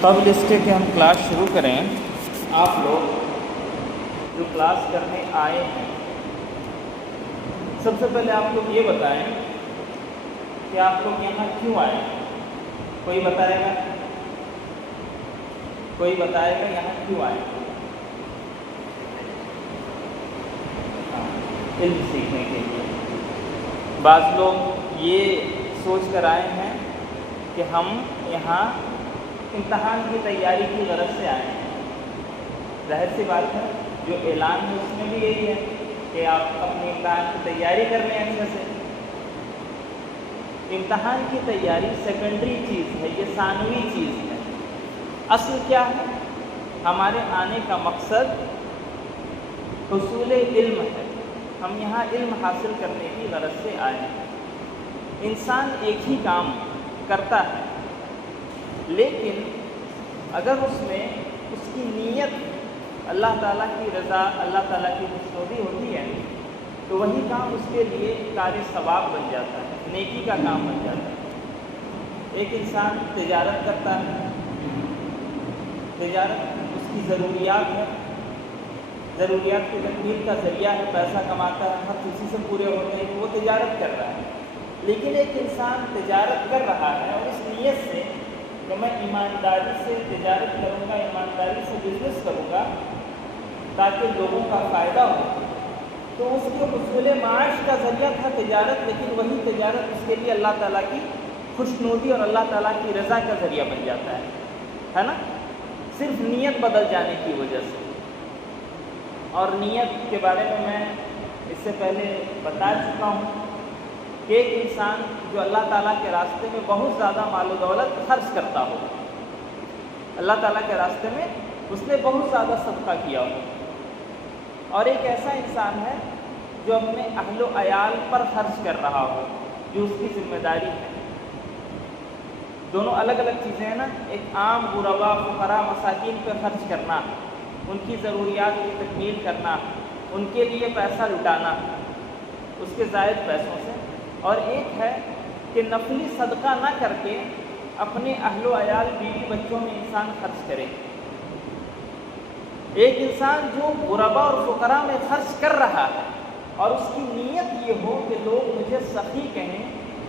قبل اس کے کہ ہم کلاس شروع کریں، آپ لوگ جو کلاس کرنے آئے ہیں سب سے پہلے آپ لوگ یہ بتائیں کہ آپ لوگ یہاں کیوں آئے ہیں؟ کوئی بتائے گا؟ کوئی بتائے گا یہاں کیوں آئے ہیں؟ علم سیکھنے کے لیے۔ بعض لوگ یہ سوچ کر آئے ہیں کہ ہم یہاں امتحان کی تیاری کی غرض سے آئے ہیں۔ ظاہر سی بات ہے، جو اعلان ہے اس میں بھی یہی ہے کہ آپ اپنی امتحان کی تیاری کر لیں اچھے سے۔ امتحان کی تیاری سیکنڈری چیز ہے، یہ ثانوی چیز ہے۔ اصل کیا ہے؟ ہمارے آنے کا مقصد حصول علم ہے۔ ہم یہاں علم حاصل کرنے کی غرض سے آئے ہیں۔ انسان ایک ہی کام کرتا ہے، لیکن اگر اس میں اس کی نیت اللہ تعالیٰ کی رضا، اللہ تعالیٰ کی خوشنودی ہوتی ہے تو وہی کام اس کے لیے کار ثواب بن جاتا ہے، نیکی کا کام بن جاتا ہے۔ ایک انسان تجارت کرتا ہے، تجارت اس کی ضروریات ہے، ضروریات کی تکمیل کا ذریعہ ہے، پیسہ کماتا ہے، ہر اسی سے پورے ہوتے ہیں کہ وہ تجارت کر رہا ہے۔ لیکن ایک انسان تجارت کر رہا ہے اور اس نیت سے کہ میں ایمانداری سے تجارت کروں گا، ایمانداری سے بزنس کروں گا تاکہ لوگوں کا فائدہ ہو، تو اس کے حصول معاش کا ذریعہ تھا تجارت، لیکن وہی تجارت اس کے لیے اللہ تعالیٰ کی خوشنودی اور اللہ تعالیٰ کی رضا کا ذریعہ بن جاتا ہے نا؟ صرف نیت بدل جانے کی وجہ سے۔ اور نیت کے بارے میں اس سے پہلے بتا چکا ہوں کہ ایک انسان جو اللہ تعالیٰ کے راستے میں بہت زیادہ مال و دولت خرچ کرتا ہو، اللہ تعالیٰ کے راستے میں اس نے بہت زیادہ صدقہ کیا ہو، اور ایک ایسا انسان ہے جو اپنے اہل و عیال پر خرچ کر رہا ہو جو اس کی ذمہ داری ہے۔ دونوں الگ الگ چیزیں ہیں نا، ایک عام غربا، فقراء، مساکین پہ خرچ کرنا، ان کی ضروریات کی تکمیل کرنا، ان کے لیے پیسہ لٹانا اس کے زائد پیسوں سے، اور ایک ہے کہ نفلی صدقہ نہ کر کے اپنے اہل و عیال، بیوی بچوں میں انسان خرچ کرے۔ ایک انسان جو غربا اور فقراء میں خرچ کر رہا ہے اور اس کی نیت یہ ہو کہ لوگ مجھے سخی کہیں،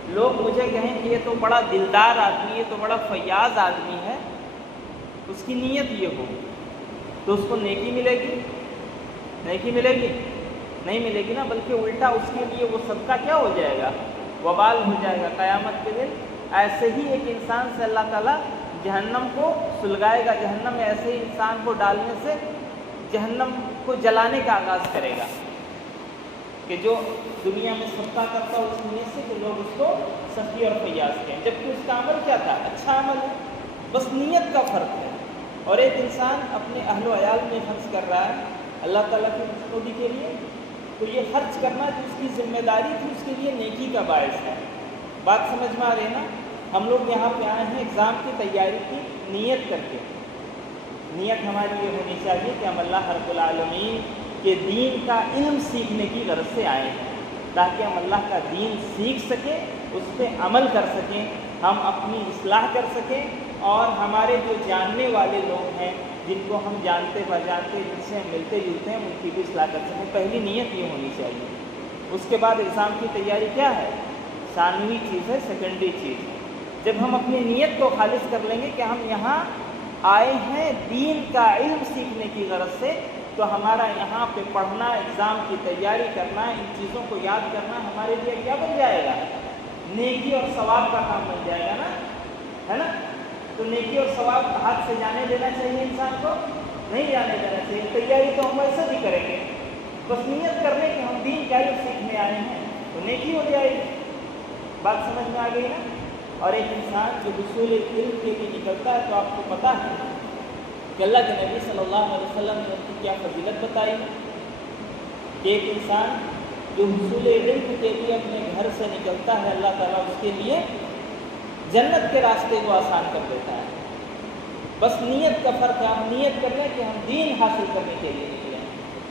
لوگ مجھے کہیں کہ یہ تو بڑا دلدار آدمی ہے، تو بڑا فیاض آدمی ہے، اس کی نیت یہ ہو تو اس کو نیکی ملے گی؟ نیکی ملے گی؟ نہیں ملے گی نا، بلکہ الٹا اس کے لیے وہ صدقہ کیا ہو جائے گا؟ وبال ہو جائے گا قیامت کے دن۔ ایسے ہی ایک انسان سے اللہ تعالیٰ جہنم کو سلگائے گا، جہنم میں ایسے ہی انسان کو ڈالنے سے جہنم کو جلانے کا آغاز کرے گا کہ جو دنیا میں صدقہ کرتا ہو اس نیت سے کہ لوگ اس کو سخی اور فیاض کہیں، جبکہ اس کا عمل کیا تھا؟ اچھا عمل ہے، بس نیت کا فرق ہے۔ اور ایک انسان اپنے اہل و عیال میں خرچ کر رہا ہے اللہ تعالیٰ کی خوشنودی کے لیے، تو یہ خرچ کرنا جو اس کی ذمہ داری تھی اس کے لیے نیکی کا باعث ہے۔ بات سمجھ میں آ رہی ہے نا؟ ہم لوگ یہاں پہ آئے ہیں ایگزام کی تیاری کی نیت کر کے۔ نیت ہماری یہ ہونی چاہیے کہ ہم اللہ رب العالمین کے دین کا علم سیکھنے کی غرض سے آئے ہیں، تاکہ ہم اللہ کا دین سیکھ سکیں، اس پہ عمل کر سکیں، ہم اپنی اصلاح کر سکیں، اور ہمارے جو جاننے والے لوگ ہیں، جن کو ہم جانتے پہچانتے، جن سے ہم ملتے جلتے ہیں، ان کی بھی اصلاح کر سکیں۔ پہلی نیت یہ ہونی چاہیے۔ اس کے بعد ایگزام کی تیاری کیا ہے؟ ثانوی چیز ہے، سیکنڈری چیز ہے۔ جب ہم اپنی نیت کو خالص کر لیں گے کہ ہم یہاں آئے ہیں دین کا علم سیکھنے کی غرض سے، تو ہمارا یہاں پہ پڑھنا، ایگزام کی تیاری کرنا، ان چیزوں کو یاد کرنا ہمارے لیے کیا بن جائے گا؟ نیکی اور ثواب کا کام بن جائے گا نا، ہے نا؟ تو نیکی اور ثواب ہاتھ سے جانے دینا چاہیے انسان کو؟ نہیں جانے دینا چاہیے۔ تیاری تو ہم ویسے بھی کریں گے، بس نیت کر لیں کہ ہم دین کا علم سیکھنے آئے ہیں تو نیکی ہو جائے گی۔ بات سمجھ میں آ گئی نا؟ اور ایک انسان جو حصول علم کے لیے نکلتا ہے تو آپ کو پتہ ہے کہ اللہ کے نبی صلی اللہ علیہ وسلم نے ان کی کیا فضیلت بتائی کہ ایک انسان جو حصول علم کے لیے اپنے گھر سے نکلتا ہے، اللہ تعالیٰ اس کے لیے جنت کے راستے کو آسان کر دیتا ہے۔ بس نیت کا فرق ہے، ہم نیت کر لیں کہ ہم دین حاصل کرنے کے لیے نکلیں۔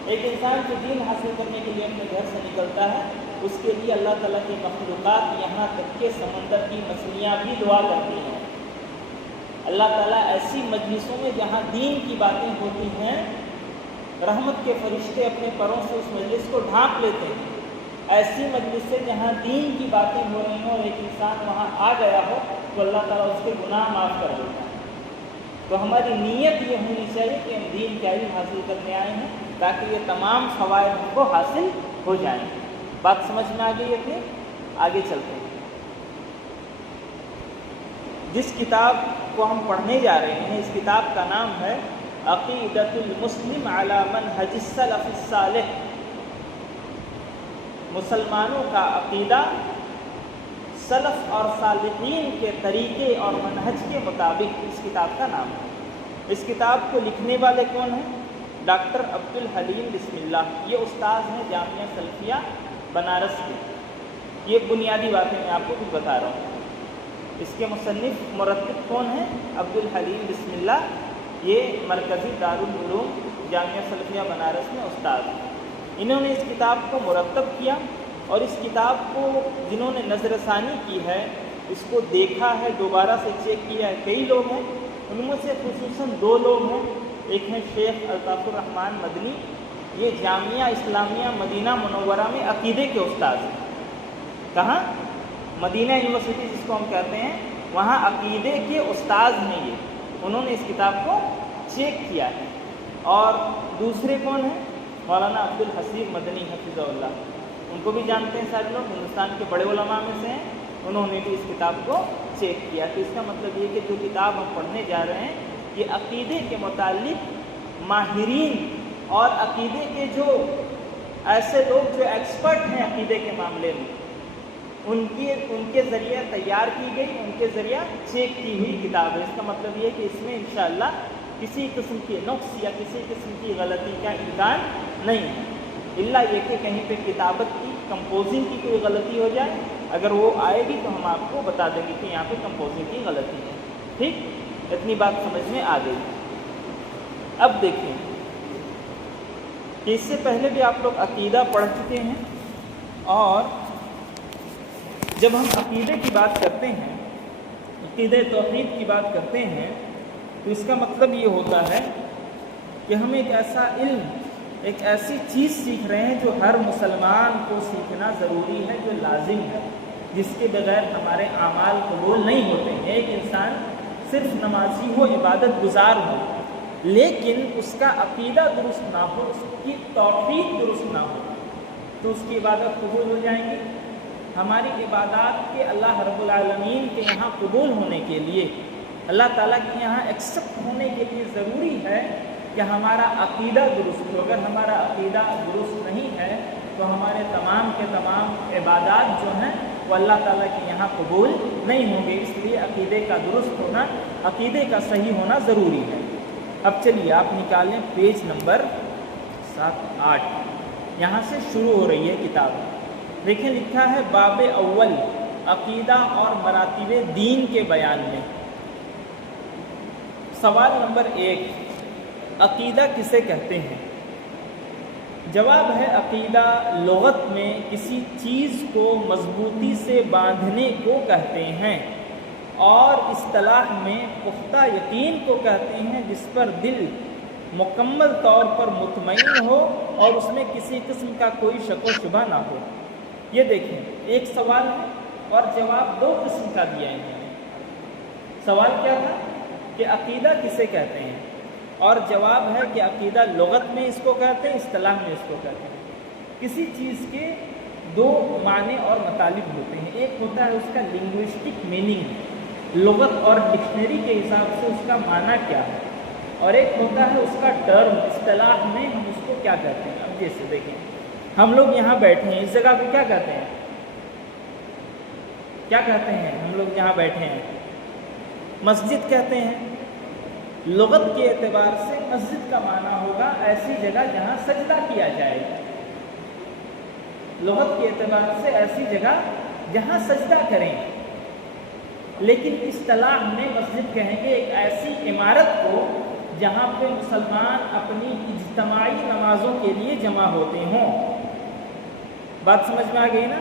ایک انسان جو دین حاصل کرنے کے لیے اپنے گھر سے نکلتا ہے، اس کے لیے اللہ تعالیٰ کی مخلوقات، یہاں تک کہ سمندر کی مچھلیاں بھی دعا کرتی ہیں۔ اللہ تعالیٰ ایسی مجلسوں میں جہاں دین کی باتیں ہوتی ہیں رحمت کے فرشتے اپنے پروں سے اس مجلس کو ڈھانپ لیتے ہیں. ایسی مجلس سے جہاں دین کی باتیں ہو رہی ہوں اور ایک انسان وہاں آ گیا ہو تو اللہ تعالیٰ اس کے گناہ معاف کر دیتا ہے. تو ہماری نیت یہ ہونی چاہیے کہ ہم دین کا علم حاصل کرنے آئے ہیں تاکہ یہ تمام فوائد ہم کو حاصل ہو جائیں. بات سمجھ میں آ گئی ہے؟ آگے چلتے ہیں. جس کتاب کو ہم پڑھنے جا رہے ہیں اس کتاب کا نام ہے عقیدۃ المسلم علی منہج السلف الصالح. مسلمانوں کا عقیدہ سلف اور صالحین کے طریقے اور منہج کے مطابق اس کتاب کا نام ہے. اس کتاب کو لکھنے والے کون ہیں؟ ڈاکٹر عبدالحلیم بسم اللہ. یہ استاذ ہیں جامعہ سلفیہ بنارس کے. یہ بنیادی باتیں میں آپ کو کچھ بتا رہا ہوں. اس کے مصنف مرتب کون ہیں؟ عبدالحلیم بسم اللہ. یہ مرکزی دارالعلوم جامعہ سلفیہ بنارس میں استاد ہیں. انہوں نے اس کتاب کو مرتب کیا اور اس کتاب کو جنہوں نے نظر ثانی کی ہے اس کو دیکھا ہے دوبارہ سے چیک کیا ہے کئی لوگ ہیں. ان میں سے خصوصاً 2 لوگ ہیں. ایک ہیں شیخ الطاف الرحمن مدنی. یہ جامعہ اسلامیہ مدینہ منورہ میں عقیدے کے استاد ہیں. کہاں؟ مدینہ یونیورسٹی جس کو ہم کہتے ہیں وہاں عقیدے کے استاد ہیں یہ. انہوں نے اس کتاب کو چیک کیا ہے. اور دوسرے کون ہیں؟ مولانا عبدالحسیب مدنی حفظہ اللہ. ان کو بھی جانتے ہیں سارے لوگ, ہندوستان کے بڑے علماء میں سے ہیں. انہوں نے بھی اس کتاب کو چیک کیا. تو اس کا مطلب یہ کہ جو کتاب ہم پڑھنے جا رہے ہیں یہ عقیدے کے متعلق ماہرین اور عقیدے کے جو ایسے لوگ جو ایکسپرٹ ہیں عقیدے کے معاملے میں ان کے ذریعے تیار کی گئی, ان کے ذریعہ چیک کی ہوئی کتاب ہے. اس کا مطلب یہ کہ اس میں انشاءاللہ کسی قسم کی نقص یا کسی قسم کی غلطی کا امکان نہیں ہے, الا یہ کہ کہیں پہ کتابت کی کمپوزنگ کی کوئی غلطی ہو جائے. اگر وہ آئے گی تو ہم آپ کو بتا دیں گے کہ یہاں پہ کمپوزنگ کی غلطی ہے. ٹھیک, اتنی بات سمجھ میں آ گئی. اب دیکھیں کہ اس سے پہلے بھی آپ لوگ عقیدہ پڑھ چکے ہیں اور جب ہم عقیدے کی بات کرتے ہیں, عقیدہ توحید کی بات کرتے ہیں تو اس کا مطلب یہ ہوتا ہے کہ ہم ایک ایسا علم, ایک ایسی چیز سیکھ رہے ہیں جو ہر مسلمان کو سیکھنا ضروری ہے, جو لازم ہے, جس کے بغیر ہمارے اعمال قبول نہیں ہوتے ہیں. ایک انسان صرف نمازی ہو, عبادت گزار ہو, لیکن اس کا عقیدہ درست نہ ہو, اس کی توحید درست نہ ہو تو اس کی عبادت قبول ہو جائیں گی. ہماری عبادات کے اللہ رب العالمین کے یہاں قبول ہونے کے لیے, اللہ تعالیٰ کے یہاں ایکسیپٹ ہونے کے لیے ضروری ہے کہ ہمارا عقیدہ درست ہو. اگر ہمارا عقیدہ درست نہیں ہے تو ہمارے تمام کے تمام عبادات جو ہیں وہ اللہ تعالیٰ کے یہاں قبول نہیں ہوں گے. اس لیے عقیدے کا درست ہونا, عقیدے کا صحیح ہونا ضروری ہے. اب چلیے آپ نکالیں پیج نمبر 7-8. یہاں سے شروع ہو رہی ہے کتاب. دیکھیں لکھا ہے باب اول عقیدہ اور مراتب دین کے بیان میں. سوال نمبر 1, عقیدہ کسے کہتے ہیں؟ جواب ہے عقیدہ لغت میں کسی چیز کو مضبوطی سے باندھنے کو کہتے ہیں اور اصطلاح میں پختہ یقین کو کہتے ہیں جس پر دل مکمل طور پر مطمئن ہو اور اس میں کسی قسم کا کوئی شک و شبہ نہ ہو. یہ دیکھیں ایک سوال ہے اور جواب 2 قسم کا دیا ہے. سوال کیا تھا کہ عقیدہ کسے کہتے ہیں, اور جواب ہے کہ عقیدہ لغت میں اس کو کہتے ہیں, اصطلاح میں اس کو کہتے ہیں. کسی چیز کے 2 معنی اور مطالب ہوتے ہیں. ایک ہوتا ہے اس کا لنگوسٹک میننگ, لغت اور ڈکشنری کے حساب سے اس کا معنی کیا ہے, اور ایک ہوتا ہے اس کا ٹرم, اصطلاح میں ہم اس کو کیا کہتے ہیں. اب جیسے دیکھیں ہم لوگ یہاں بیٹھے ہیں, اس جگہ کو کیا کہتے ہیں؟ کیا کہتے ہیں ہم لوگ یہاں بیٹھے ہیں؟ مسجد کہتے ہیں. لغت کے اعتبار سے مسجد کا معنی ہوگا ایسی جگہ جہاں سجدہ کیا جائے. لغت کے اعتبار سے ایسی جگہ جہاں سجدہ کریں. لیکن اصطلاح میں مسجد کہیں گے ایک ایسی عمارت کو جہاں پہ مسلمان اپنی اجتماعی نمازوں کے لیے جمع ہوتے ہوں. بات سمجھ میں آ گئی نا؟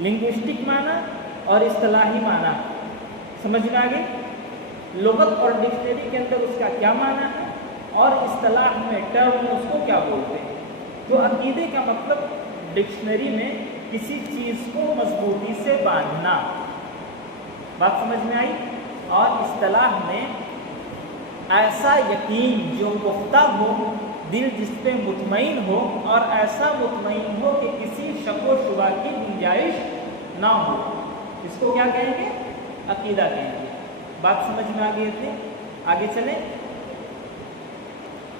لنگوسٹک معنی اور اصطلاحی معنی سمجھ میں آ گئی. لغت اور ڈکشنری کے اندر اس کا کیا معنی ہے اور اصطلاح میں ٹرم میں اس کو کیا بولتے ہیں. تو عقیدے کا مطلب ڈکشنری میں کسی چیز کو مضبوطی سے باندھنا، بات سمجھ میں آئی، اور اصطلاح میں ایسا یقین جو پختہ ہو، دل جس پہ مطمئن ہو اور ایسا مطمئن ہو کہ کسی شک و شبہ کی گنجائش نہ ہو، اس کو کیا کہیں گے؟ عقیدہ کہیں گے. بات سمجھ میں آ گئی تھی؟ آگے چلیں.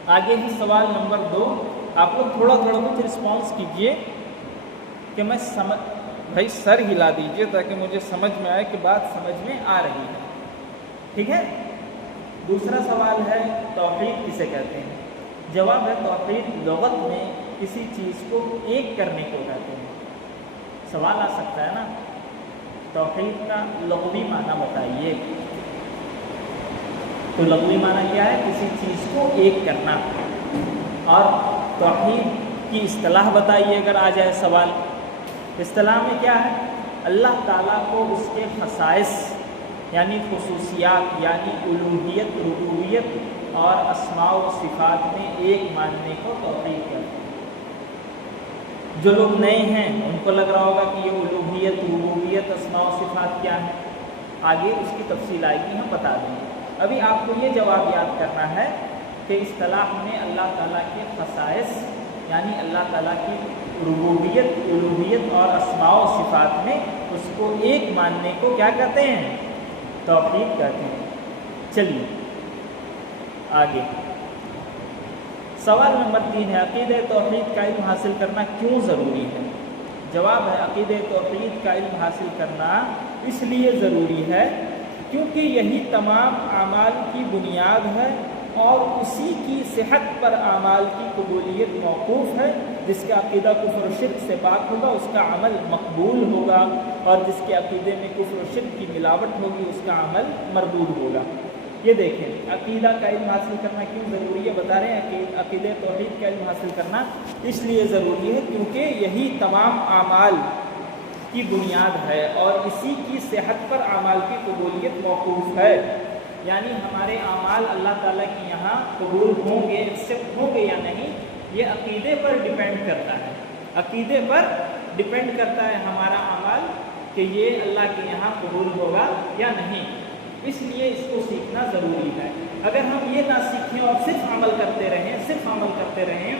آگے ہی سوال نمبر 2. آپ لوگ تھوڑا تھوڑا کچھ رسپانس کیجئے کہ میں بھائی سر ہلا دیجئے تاکہ مجھے سمجھ میں آئے کہ بات سمجھ میں آ رہی ہے. ٹھیک ہے. دوسرا سوال ہے توحید کسے کہتے ہیں؟ جواب ہے توحید لغت میں کسی چیز کو ایک کرنے کو کہتے ہیں. سوال آ سکتا ہے نا، توحید کا لغوی معنی بتائیے. تو لغوی معنی کیا ہے؟ کسی چیز کو ایک کرنا. اور توحید کی اصطلاح بتائیے اگر آ جائے سوال. اصطلاح میں کیا ہے؟ اللہ تعالیٰ کو اس کے خصائص یعنی خصوصیات یعنی الوہیت، ربوبیت اور اسماء و صفات میں ایک ماننے کو توحید کہتے ہیں. جو لوگ نئے ہیں ان کو لگ رہا ہوگا کہ یہ الوہیت، ربوبیت، اسماء و صفات کیا ہے. آگے اس کی تفصیل آئے گی، ہم بتا دیں گے. ابھی آپ کو یہ جواب یاد کرنا ہے کہ اصطلاح میں اللہ تعالیٰ کے خصائص یعنی اللہ تعالیٰ کی ربوبیت، الوہیت اور اسماء و صفات میں اس کو ایک ماننے کو کیا کہتے ہیں؟ توحید کہتے ہیں. چلیے آگے. سوال نمبر 3 ہے عقیدہ توحید کا علم حاصل کرنا کیوں ضروری ہے؟ جواب ہے عقیدہ توحید کا علم حاصل کرنا اس لیے ضروری ہے کیونکہ یہی تمام اعمال کی بنیاد ہے اور اسی کی صحت پر اعمال کی قبولیت موقوف ہے. جس کا عقیدہ کفر و شرک سے پاک ہوگا اس کا عمل مقبول ہوگا، اور جس کے عقیدے میں کفر و شرک کی ملاوٹ ہوگی اس کا عمل مردود ہوگا. یہ دیکھیں عقیدہ کا علم حاصل کرنا کیوں ضروری ہے. بتا رہے ہیں کہ عقیدہ توحید کا علم حاصل کرنا اس لیے ضروری ہے کیونکہ یہی تمام اعمال کی بنیاد ہے اور اسی کی صحت پر اعمال کی قبولیت موقوف ہے. یعنی ہمارے اعمال اللہ تعالیٰ کے یہاں قبول ہوں گے، ایکسیپٹ ہوں گے یا نہیں، یہ عقیدے پر ڈیپینڈ کرتا ہے. عقیدے پر ڈیپینڈ کرتا ہے ہمارا اعمال کہ یہ اللہ کے یہاں قبول ہوگا یا نہیں. اس لیے اس کو سیکھنا ضروری ہے. اگر ہم یہ نہ سیکھیں اور صرف عمل کرتے رہیں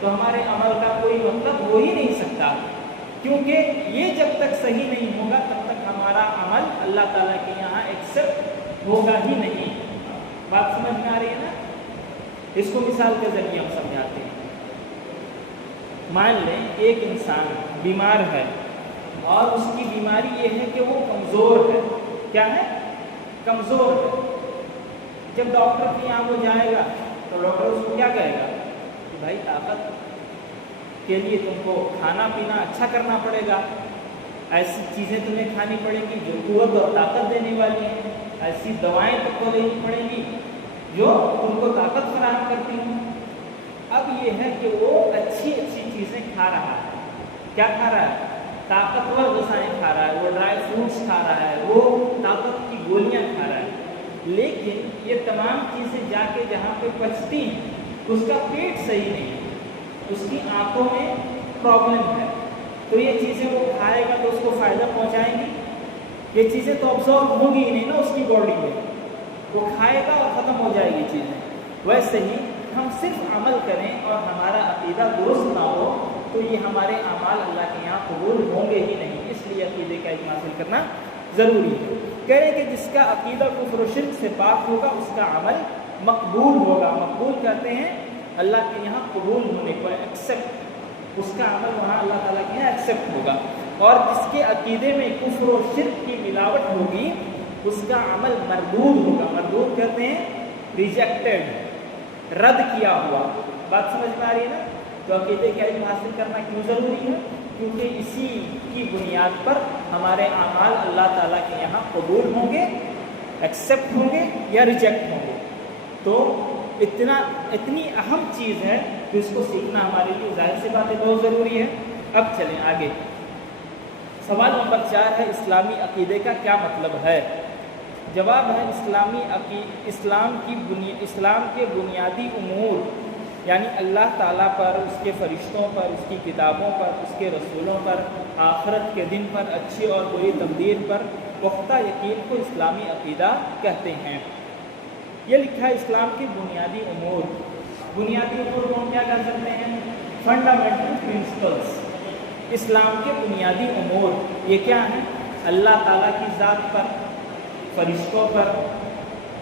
تو ہمارے عمل کا کوئی مطلب ہو ہی نہیں سکتا، کیونکہ یہ جب تک صحیح نہیں ہوگا تب تک ہمارا عمل اللہ تعالیٰ کے یہاں ایکسیپٹ ہوگا ہی نہیں. بات سمجھ میں آ رہی ہے نا؟ اس کو مثال کے ذریعے ہم سمجھاتے ہیں. مان لیں ایک انسان بیمار ہے اور اس کی بیماری یہ ہے کہ وہ کمزور ہے. کیا ہے؟ کمزور ہے. جب ڈاکٹر کے یہاں وہ جائے گا تو ڈاکٹر اس کو کیا کہے گا کہ بھائی طاقت کے لیے تم کو کھانا پینا اچھا کرنا پڑے گا، ایسی چیزیں تمہیں کھانی پڑیں گی جو قوت اور طاقت دینے والی ہیں، ایسی دوائیں تم کو لینی پڑیں گی جو تم کو طاقت فراہم کرتی ہیں. اب یہ ہے کہ وہ اچھی چیزیں کھا رہا ہے. کیا کھا رہا ہے؟ طاقتور غذائیں کھا رہا ہے، وہ ڈرائی فروٹس کھا رہا ہے، وہ طاقت کی گولیاں کھا رہا ہے. لیکن یہ تمام چیزیں جا کے جہاں پہ پچتی ہیں اس کا پیٹ صحیح نہیں ہے، اس کی آنکھوں میں پرابلم ہے. تو یہ چیزیں وہ کھائے گا تو اس کو فائدہ پہنچائیں گی؟ یہ چیزیں تو ابزارو ہوگی ہی نہیں نا اس کی باڈی میں. وہ کھائے گا اور ختم ہو جائے گی چیزیں. ویسے ہی ہم صرف عمل کریں اور ہمارا عقیدہ درست نہ ہو تو یہ ہمارے اعمال اللہ کے یہاں قبول ہوں گے ہی نہیں. اس لیے عقیدے کا علم حاصل کرنا ضروری ہے. کہہ رہے کہ جس کا عقیدہ کفر و شرک سے پاک ہوگا اس کا عمل مقبول ہوگا. مقبول کہتے ہیں اللہ کے یہاں قبول ہونے کو، ایکسیپٹ. اس کا عمل وہاں اللہ تعالیٰ کے یہاں ایکسیپٹ ہوگا. اور جس کے عقیدے میں کفر و شرک کی ملاوٹ ہوگی اس کا عمل مردود ہوگا. مردود کہتے ہیں ریجیکٹڈ، رد کیا ہوا. بات سمجھ میں آ رہی ہے نا؟ تو عقیدے کا علم حاصل کرنا کیوں ضروری ہے؟ کیونکہ اسی کی بنیاد پر ہمارے اعمال اللہ تعالیٰ کے یہاں قبول ہوں گے، ایکسیپٹ ہوں گے یا ریجیکٹ ہوں گے. تو اتنی اہم چیز ہے کہ اس کو سیکھنا ہمارے لیے ظاہر سی بات ہے بہت ضروری ہے. اب چلیں آگے. سوال نمبر 4 ہے اسلامی عقیدے کا کیا مطلب ہے؟ جواب ہے اسلام کے بنیادی امور، یعنی اللہ تعالیٰ پر، اس کے فرشتوں پر، اس کی کتابوں پر، اس کے رسولوں پر، آخرت کے دن پر، اچھی اور بری تقدیر پر پختہ یقین کو اسلامی عقیدہ کہتے ہیں۔ یہ لکھا ہے اسلام کے بنیادی امور۔ بنیادی امور کو ہم کیا کہہ سکتے ہیں؟ Fundamental principles. اسلام کے بنیادی امور یہ کیا ہیں؟ اللہ تعالیٰ کی ذات پر، فرشتوں پر،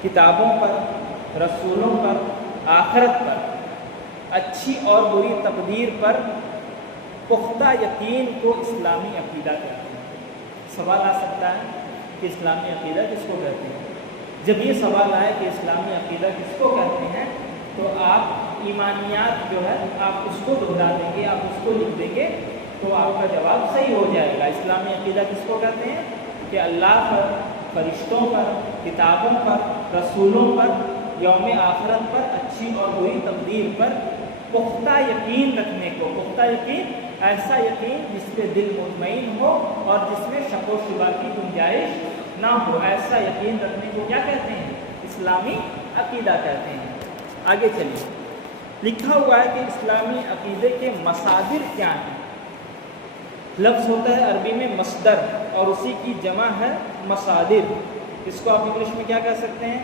کتابوں پر، رسولوں پر، آخرت پر، اچھی اور بری تقدیر پر پختہ یقین کو اسلامی عقیدہ کہتے ہیں۔ سوال آ سکتا ہے کہ اسلامی عقیدہ کس کو کہتے ہیں؟ جب یہ سوال آئے کہ اسلامی عقیدہ کس کو کہتے ہیں تو آپ ایمانیات جو ہے آپ اس کو دہرا دیں گے، آپ اس کو لکھ دیں گے تو آپ کا جواب صحیح ہو جائے گا۔ اسلامی عقیدہ کس کو کہتے ہیں؟ کہ اللہ پر، فرشتوں پر، کتابوں پر، رسولوں پر، یوم آخرت پر، اچھی اور بری تقدیر پر پختہ یقین رکھنے کو۔ پختہ یقین ایسا یقین جس پہ دل مطمئن ہو اور جس میں شک و شبہ کی گنجائش نہ ہو، ایسا یقین رکھنے کو کیا کہتے ہیں؟ اسلامی عقیدہ کہتے ہیں۔ آگے چلیے، لکھا ہوا ہے کہ اسلامی عقیدے کے مصادر کیا ہیں؟ لفظ ہوتا ہے عربی میں مصدر اور اسی کی جمع ہے مصادر۔ اس کو آپ انگلش میں کیا کہہ سکتے ہیں؟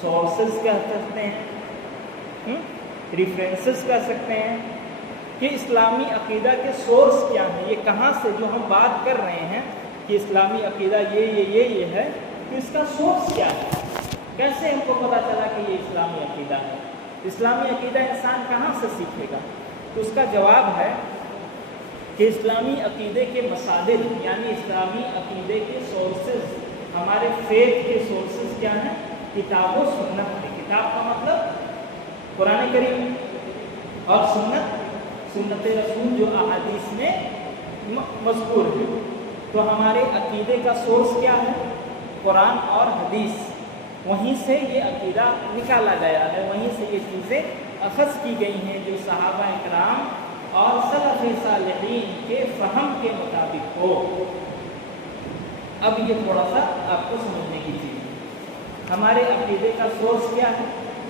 سورسز کہہ سکتے ہیں، ریفرنسز کہہ سکتے ہیں۔ کہ اسلامی عقیدہ کے سورس کیا ہیں؟ یہ کہاں سے جو ہم بات کر رہے ہیں کہ اسلامی عقیدہ یہ ہے، کہ اس کا سورس کیا ہے؟ کیسے ہم کو پتہ چلا کہ یہ اسلامی عقیدہ ہے؟ اسلامی عقیدہ انسان کہاں سے سیکھے گا؟ تو اس کا جواب ہے کہ اسلامی عقیدے کے مصادر یعنی اسلامی عقیدے کے سورسز، ہمارے فیتھ کے سورسز کیا ہیں؟ کتاب و سنت ہے۔ کتاب کا مطلب قرآن کریم اور سنت رسول جو احادیث میں مذکور ہے۔ تو ہمارے عقیدے کا سورس کیا ہے؟ قرآن اور حدیث۔ وہیں سے یہ عقیدہ نکالا گیا ہے، وہیں سے یہ چیزیں اخذ کی گئی ہیں جو صحابہ اکرام اور سلف صالحین کے فہم کے مطابق ہو۔ اب یہ تھوڑا سا آپ کو سمجھنے کی چیز ہے۔ ہمارے عقیدے کا سورس کیا ہے؟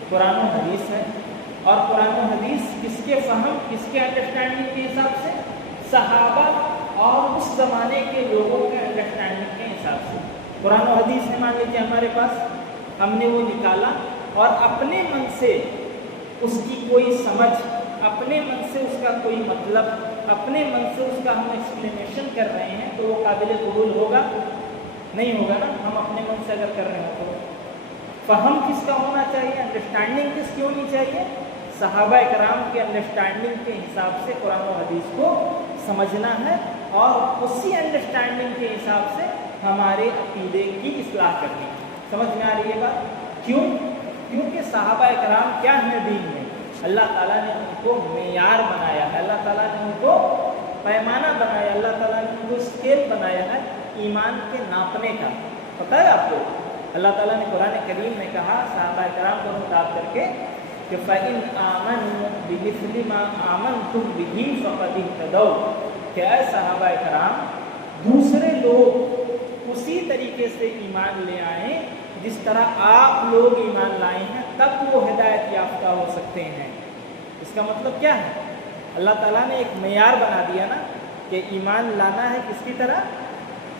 قرآن و حدیث ہے۔ اور قرآن و حدیث کس کے فہم، کس کے انڈرسٹینڈنگ کے حساب سے؟ صحابہ اور اس زمانے کے لوگوں کے انڈرسٹینڈنگ کے حساب سے۔ قرآن و حدیث ہے مان لیجیے ہمارے پاس، ہم نے وہ نکالا اور اپنے من سے اس کی کوئی سمجھ، اپنے من سے اس کا کوئی مطلب، اپنے من سے اس کا ہم ایکسپلینیشن کر رہے ہیں تو وہ قابل قبول ہوگا؟ نہیں ہوگا نا۔ ہم اپنے من سے اگر کر رہے ہیں تو فہم کس کا ہونا چاہیے؟ انڈرسٹینڈنگ کس کی ہونی چاہیے؟ صحابہ اکرام کے انڈرسٹینڈنگ کے حساب سے قرآن و حدیث کو سمجھنا ہے اور اسی انڈرسٹینڈنگ کے حساب سے ہمارے عقیدے کی اصلاح کرنی ہے۔ سمجھ میں آ رہی ہے بات؟ کیونکہ صحابہ اکرام کیا ہیں دین میں؟ اللہ تعالیٰ نے ان کو معیار بنایا ہے، اللہ تعالیٰ نے ان کو پیمانہ بنایا، اللہ تعالیٰ نے ان کو اسکیل بنایا ہے ایمان کے ناپنے کا۔ پتہ ہے آپ کو اللہ تعالیٰ نے قرآن کریم میں کہا صحابہ اکرام کو خطاب کر کے کہ فَإِنْ آمَنُوا بِمِثْلِ مَا آمَنْتُمْ بِهِ فَقَدِ اهْتَدَوْا، کہ اے صحابہ اکرام دوسرے لوگ اسی طریقے سے ایمان لے آئیں جس طرح آپ لوگ ایمان لائے ہیں، تب وہ ہدایت یافتہ ہو سکتے ہیں۔ اس کا مطلب کیا ہے؟ اللہ تعالیٰ نے ایک معیار بنا دیا نا کہ ایمان لانا ہے کس کی طرح؟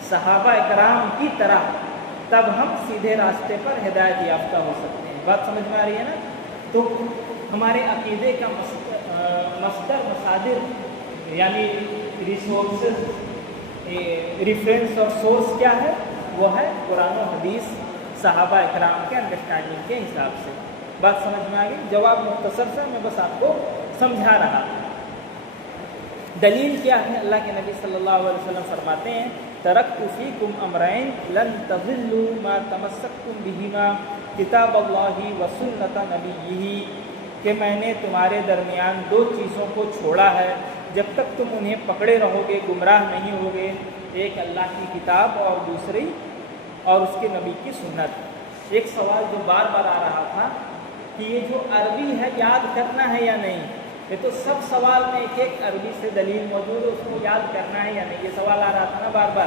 صحابہ اکرام کی طرح، تب ہم سیدھے راستے پر ہدایت یافتہ ہو سکتے ہیں۔ بات سمجھ میں آ رہی ہے نا؟ تو ہمارے عقیدے کا مصدر، مصادر یعنی ریسورسز، ریفرنس اور سورس کیا ہے؟ وہ ہے قرآن و حدیث، صحابہ اکرام کے انڈرسٹینڈنگ کے حساب سے۔ بات سمجھ میں آ گئی؟ جواب مختصر سا، میں بس آپ کو سمجھا رہا۔ دلیل کیا ہے؟ اللہ کے نبی صلی اللہ علیہ وسلم فرماتے ہیں ترکت فیکم امرین لن تضلوا ما تمسکتم بہما کتاب اللہ و سنت نبیہ، کہ میں نے تمہارے درمیان دو چیزوں کو چھوڑا ہے، جب تک تم انہیں پکڑے رہو گے گمراہ نہیں ہوگے، ایک اللہ کی کتاب اور دوسری اور اس کے نبی کی سنت۔ ایک سوال جو بار بار آ رہا تھا کہ یہ جو عربی ہے یاد کرنا ہے یا نہیں؟ یہ تو سب سوال میں ایک عربی سے دلیل موجود ہے، اس کو یاد کرنا ہے یا نہیں؟ یہ سوال آ رہا تھا نا بار بار۔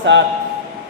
7,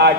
8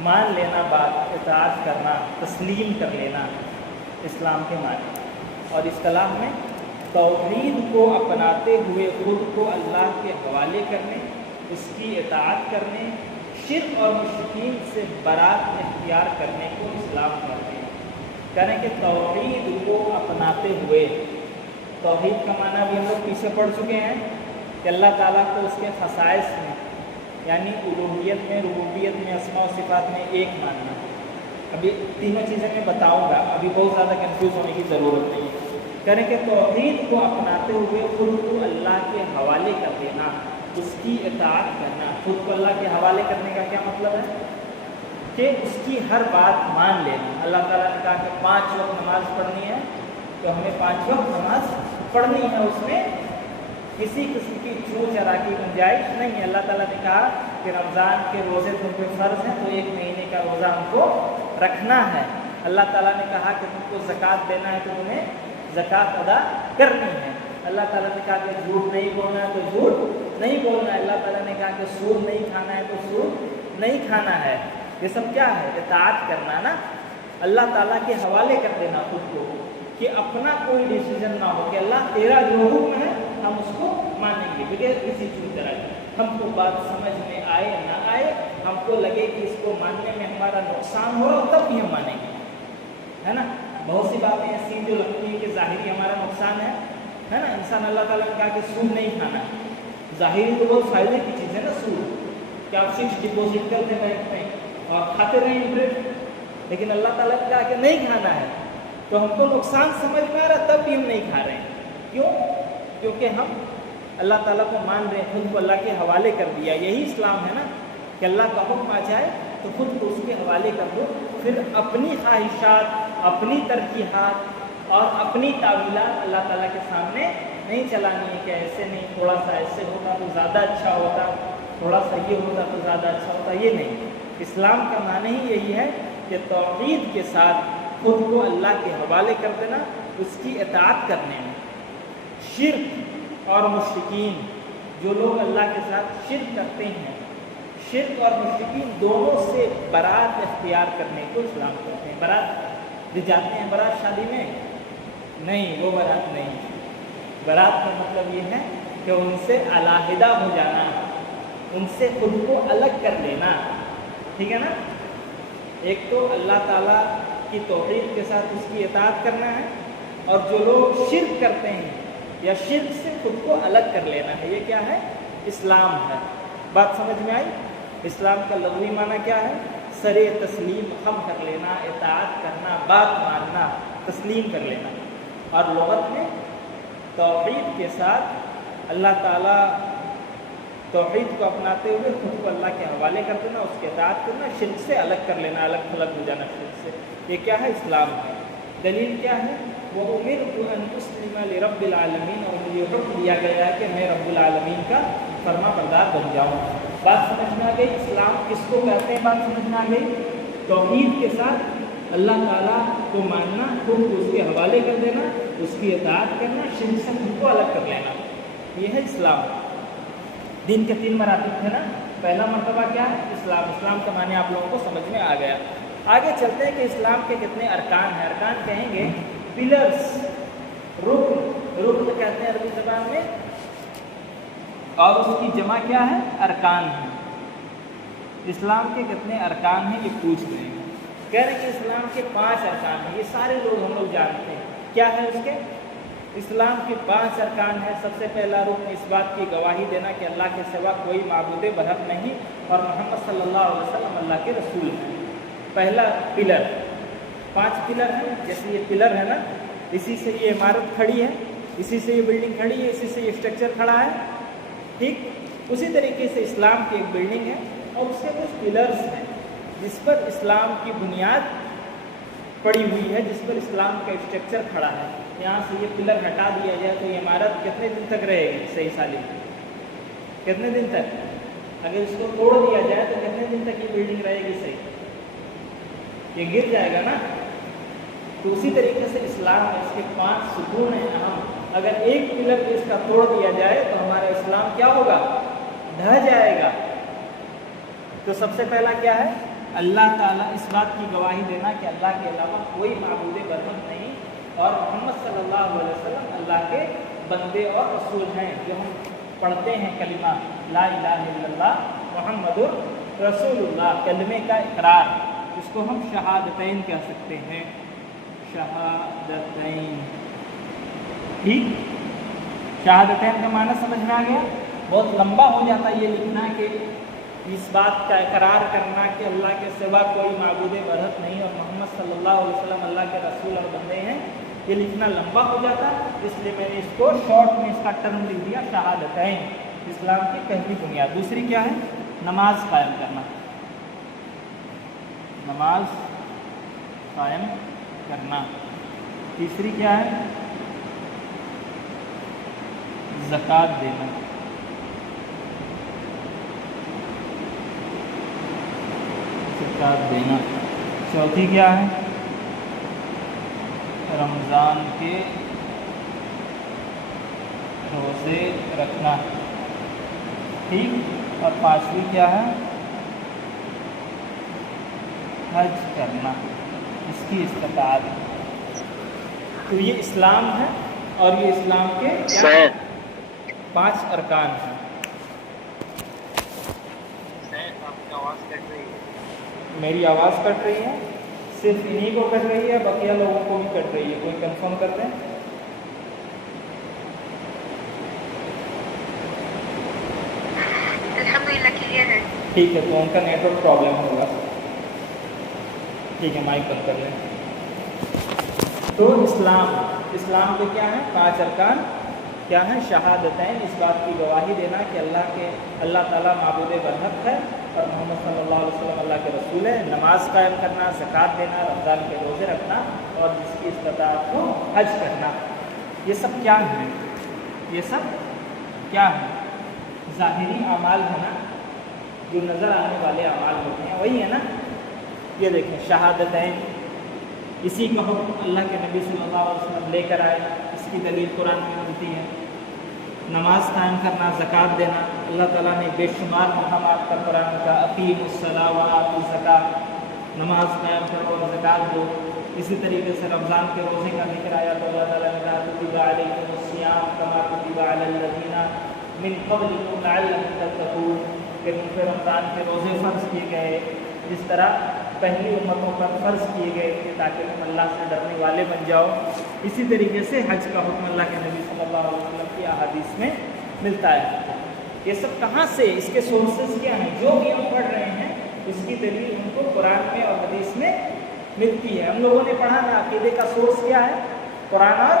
مان لینا بات، اطاعت کرنا، تسلیم کر لینا اسلام کے معنی۔ اور اصطلاح میں توحید کو اپناتے ہوئے خود کو اللہ کے حوالے کرنے، اس کی اطاعت کرنے، شرک اور مشرکین سے برات اختیار کرنے کو اسلام کہتے ہیں۔ کہنے کہ توحید کو اپناتے ہوئے، توحید کا معنی بھی ہم لوگ پیچھے پڑھ چکے ہیں کہ اللہ تعالیٰ کو اس کے خصائص میں یعنی الوہیت میں، ربوبیت میں، اسماء و صفات میں ایک ماننا۔ ابھی تینوں چیزیں میں بتاؤں گا، ابھی بہت زیادہ کنفیوز ہونے کی ضرورت نہیں ہے۔ کہنے کہ توحید کو اپناتے ہوئے خود کو اللہ کے حوالے کر دینا، اس کی اطاعت کرنا۔ خود کو اللہ کے حوالے کرنے کا کیا مطلب ہے؟ کہ اس کی ہر بات مان لینا۔ اللہ تعالیٰ نے کہا کہ 5 وقت نماز پڑھنی ہے تو ہمیں 5 وقت نماز پڑھنی ہے، اس میں کسی قسم کی چوں چرا کی گنجائش نہیں ہے۔ اللہ تعالیٰ نے کہا کہ رمضان کے روزے تم پہ فرض ہیں تو 1 مہینے کا روزہ ہم کو رکھنا ہے۔ اللہ تعالیٰ نے کہا کہ تم کو زکوٰۃ دینا ہے تو تمہیں زکوٰۃ ادا کرنی ہے۔ اللہ تعالیٰ نے کہا کہ جھوٹ نہیں بولنا ہے تو جھوٹ نہیں بولنا ہے۔ اللہ تعالیٰ نے کہا کہ سود نہیں کھانا ہے تو سود نہیں کھانا ہے۔ یہ سب کیا ہے؟ اطاعت کرنا نا، اللہ تعالیٰ کے حوالے کر دینا خود کو، کہ اپنا کوئی ڈیسیجن نہ ہو کہ اللہ تیرا جو حکم ہے ہم اس کو مانیں گے بغیر کسی چیز طرح کی۔ ہم کو بات سمجھ میں آئے نہ آئے، ہم کو لگے کہ اس کو ماننے میں ہمارا نقصان ہو رہا تب بھی ہم مانیں گے، ہے نا۔ بہت سی باتیں ایسی جو لگتی ہیں کہ ظاہری ہمارا نقصان ہے نا۔ انسان اللہ تعالیٰ نے کہا کہ سود نہیں کھانا ہے، ظاہری تو بہت فائدے کی چیز ہے نا سود، کہ آپ فکس ڈپوزٹ کرتے ہیں بینک میں اور کھاتے رہیں انٹرسٹ، لیکن اللہ تعالیٰ نے کہا کہ نہیں کھانا ہے تو ہم کو نقصان سمجھ میں آ رہا تب بھی ہم نہیں کھا رہے ہیں۔ کیوں؟ کیونکہ ہم اللہ تعالیٰ کو مان رہے ہیں، خود کو اللہ کے حوالے کر دیا۔ یہی اسلام ہے نا کہ اللہ کا حکم آ جائے تو خود کو اس کے حوالے کر دو، پھر اپنی خواہشات، اپنی ترجیحات اور اپنی تعویلات اللہ تعالیٰ کے سامنے نہیں چلانی ہے کہ ایسے نہیں، تھوڑا سا ایسے ہوتا تو زیادہ اچھا ہوتا، تھوڑا سا یہ ہوتا تو زیادہ اچھا ہوتا۔ یہ نہیں، اسلام کا معنی ہی یہی ہے کہ توحید کے ساتھ خود کو اللہ کے حوالے کر دینا، اس کی اطاعت کرنے میں۔ شرک اور مشرکین، جو لوگ اللہ کے ساتھ شرک کرتے ہیں، شرک اور مشرکین دونوں سے برات اختیار کرنے کو اسلام کہتے ہیں۔ برات لے جاتے ہیں برات شادی میں؟ نہیں، وہ برات نہیں۔ برات کا مطلب یہ ہے کہ ان سے علیحدہ ہو جانا، ان سے خود کو الگ کر لینا، ٹھیک ہے نا۔ ایک تو اللہ تعالیٰ کی توحید کے ساتھ اس کی اطاعت کرنا ہے، اور جو لوگ شرک کرتے ہیں یا شرک سے خود کو الگ کر لینا ہے، یہ کیا ہے؟ اسلام ہے۔ بات سمجھ میں آئی؟ اسلام کا لغوی معنی کیا ہے؟ سر تسلیم خم کر لینا، اطاعت کرنا، بات ماننا، تسلیم کر لینا۔ اور لغت میں توحید کے ساتھ اللہ تعالیٰ، توحید کو اپناتے ہوئے خود کو اللہ کے حوالے کر دینا، اس کی اطاعت کرنا، شرک سے الگ کر لینا، الگ تھلگ ہو جانا شرک سے، یہ کیا ہے؟ اسلام ہے۔ دلیل کیا ہے؟ وَأُمِرْتُ أَنْ أُسْلِمَ لِرَبِّ الْعَالَمِينَ، اور مجھے حکم دیا گیا ہے کہ میں رب العالمین کا فرما بردار بن جاؤں۔ بات سمجھ میں آ گئی؟ اسلام کس کو کہتے ہیں؟ بات سمجھ میں آ گئی؟ توحید کے ساتھ اللہ تعالیٰ کو ماننا، خود کو اس کے حوالے کر دینا، اس کی اطاعت کرنا، شرک سے خود کو الگ کر لینا، یہ ہے اسلام۔ دین کے 3 مراتب تھے نا۔ پہلا مرتبہ کیا ہے؟ اسلام۔ اسلام کا معنی آپ لوگوں کو سمجھ میں آ گیا۔ آگے چلتے ہیں کہ اسلام کے کتنے ارکان ہیں۔ ارکان کہیں گے پلرز، رکن، رکن کہتے ہیں عربی زبان میں، اور اس کی جمع کیا ہے؟ ارکان ہے۔ اسلام کے کتنے ارکان ہیں یہ پوچھ رہے ہیں۔ کہہ رہے ہیں کہ اسلام کے 5 ارکان ہیں، یہ سارے لوگ ہم لوگ جانتے ہیں۔ کیا ہے اس کے؟ اسلام کے 5 ارکان ہیں۔ سب سے پہلا رکن اس بات کی گواہی دینا کہ اللہ کے سوا کوئی معبود برحق نہیں اور محمد صلی اللہ علیہ وسلم اللہ کے رسول ہیں۔ پہلا پلر، 5 پلر ہیں، جیسے یہ پلر ہے نا، اسی سے یہ عمارت کھڑی ہے، اسی سے یہ بلڈنگ کھڑی ہے، اسی سے یہ اسٹرکچر کھڑا ہے، ٹھیک؟ اسی طریقے سے اسلام کی ایک بلڈنگ ہے اور اس کے کچھ پلرز ہیں جس پر اسلام کی بنیاد پڑی ہوئی ہے، جس پر اسلام کا اسٹرکچر کھڑا ہے۔ یہاں سے یہ پلر ہٹا دیا جائے تو یہ عمارت کتنے دن تک رہے گی؟ صحیح سالم کتنے دن تک؟ اگر اس کو توڑ دیا جائے تو کتنے دن تک یہ بلڈنگ رہے گی صحیح؟ یہ گر جائے گا نا۔ تو اسی طریقے سے اسلام میں اس کے 5 ستون ہیں اہم، اگر ایک پلر اس کا توڑ دیا جائے تو ہمارا اسلام کیا ہوگا؟ ڈھہ جائے گا۔ تو سب سے پہلا کیا ہے؟ اللہ تعالیٰ اس بات کی گواہی دینا کہ اللہ کے علاوہ کوئی معبود برحق نہیں اور محمد صلی اللہ علیہ وسلم اللہ کے بندے اور رسول ہیں. جو ہم پڑھتے ہیں کلمہ لا الہ الا اللہ محمد رسول اللہ، کلمے کا اقرار، اس کو ہم شہادتین کہہ سکتے ہیں. شہادتین، ٹھیک. شہادتین کا معنی سمجھ میں آ گیا. بہت لمبا ہو جاتا ہے یہ لکھنا کہ اس بات کا اقرار کرنا کہ اللہ کے سوا کوئی معبود برحق نہیں اور محمد صلی اللہ علیہ وسلم اللہ کے رسول اور بندے ہیں. یہ لکھنا لمبا ہو جاتا ہے، اس لیے میں نے اس کو شارٹ میں اس کا ٹرم لکھ دیا شہادتین. اسلام کی پہلی بنیاد. دوسری کیا ہے؟ نماز قائم کرنا. نماز قائم کرنا. تیسری کیا ہے؟ زکوٰۃ دینا. زکوٰۃ دینا. چوتھی کیا ہے؟ رمضان کے روزے رکھنا، ٹھیک. اور پانچویں کیا ہے؟ حج کرنا، اس کی استطاعت. تو یہ اسلام ہے اور یہ اسلام کے 5 ارکان ہیں. آپ کی آواز کٹ رہی ہے. میری آواز کٹ رہی ہے؟ صرف انہی کو کٹ رہی ہے، بقیہ لوگوں کو بھی کٹ رہی ہے؟ کوئی کنفرم کرتے ہیں؟ الحمدللہ کلیئر ہے. ٹھیک ہے، تو ان کا نیٹ ورک پرابلم ہوگا. ٹھیک ہے، مائک بند کر لیں. تو اسلام کے کیا ہیں 5 ارکان؟ کیا ہیں؟ شہادتین، اس بات کی گواہی دینا کہ اللہ تعالیٰ معبود برحق ہے اور محمد صلی اللہ علیہ وسلم اللہ کے رسول ہے. نماز قائم کرنا، زکوٰۃ دینا، رمضان کے روزے رکھنا اور جس کی استطاعت ہو حج کرنا. یہ سب کیا ہیں؟ یہ سب کیا ہیں؟ ظاہری اعمال ہے نا، جو نظر آنے والے اعمال ہوتے ہیں وہی ہے نا. یہ دیکھیں شہادتین، اسی کا حکم اللہ کے نبی صلی اللہ علیہ وسلم لے کر آئے. اس کی دلیل قرآن میں ملتی ہے. نماز قائم کرنا، زکوٰۃ دینا، اللہ تعالیٰ نے بے شمار مقامات پر قرآن کا اقیموا الصلاۃ وآتوا الزکاۃ، نماز قائم کرو اور زکوٰۃ دو. اسی طریقے سے رمضان کے روزے کا ذکر آیا تو اللہ تعالیٰ نے کہا کتب علیکم الصیام کما کتب علی الذین من قبلکم لعلکم تتقون، کہ تم پہ رمضان کے روزے فرض کیے گئے جس طرح پہلی امتوں پر فرض کیے گئے تھے تاکہ تم اللہ سے ڈرنے والے بن جاؤ. اسی طریقے سے حج کا حکم اللہ کے نبی صلی اللہ علیہ وسلم کی احادیث میں ملتا ہے. یہ سب کہاں سے، اس کے سورسز کیا ہیں؟ جو بھی ہم پڑھ رہے ہیں اس کی دلیل ان کو قرآن میں اور حدیث میں ملتی ہے. ہم لوگوں نے پڑھا نا عقیدے کا سورس کیا ہے؟ قرآن اور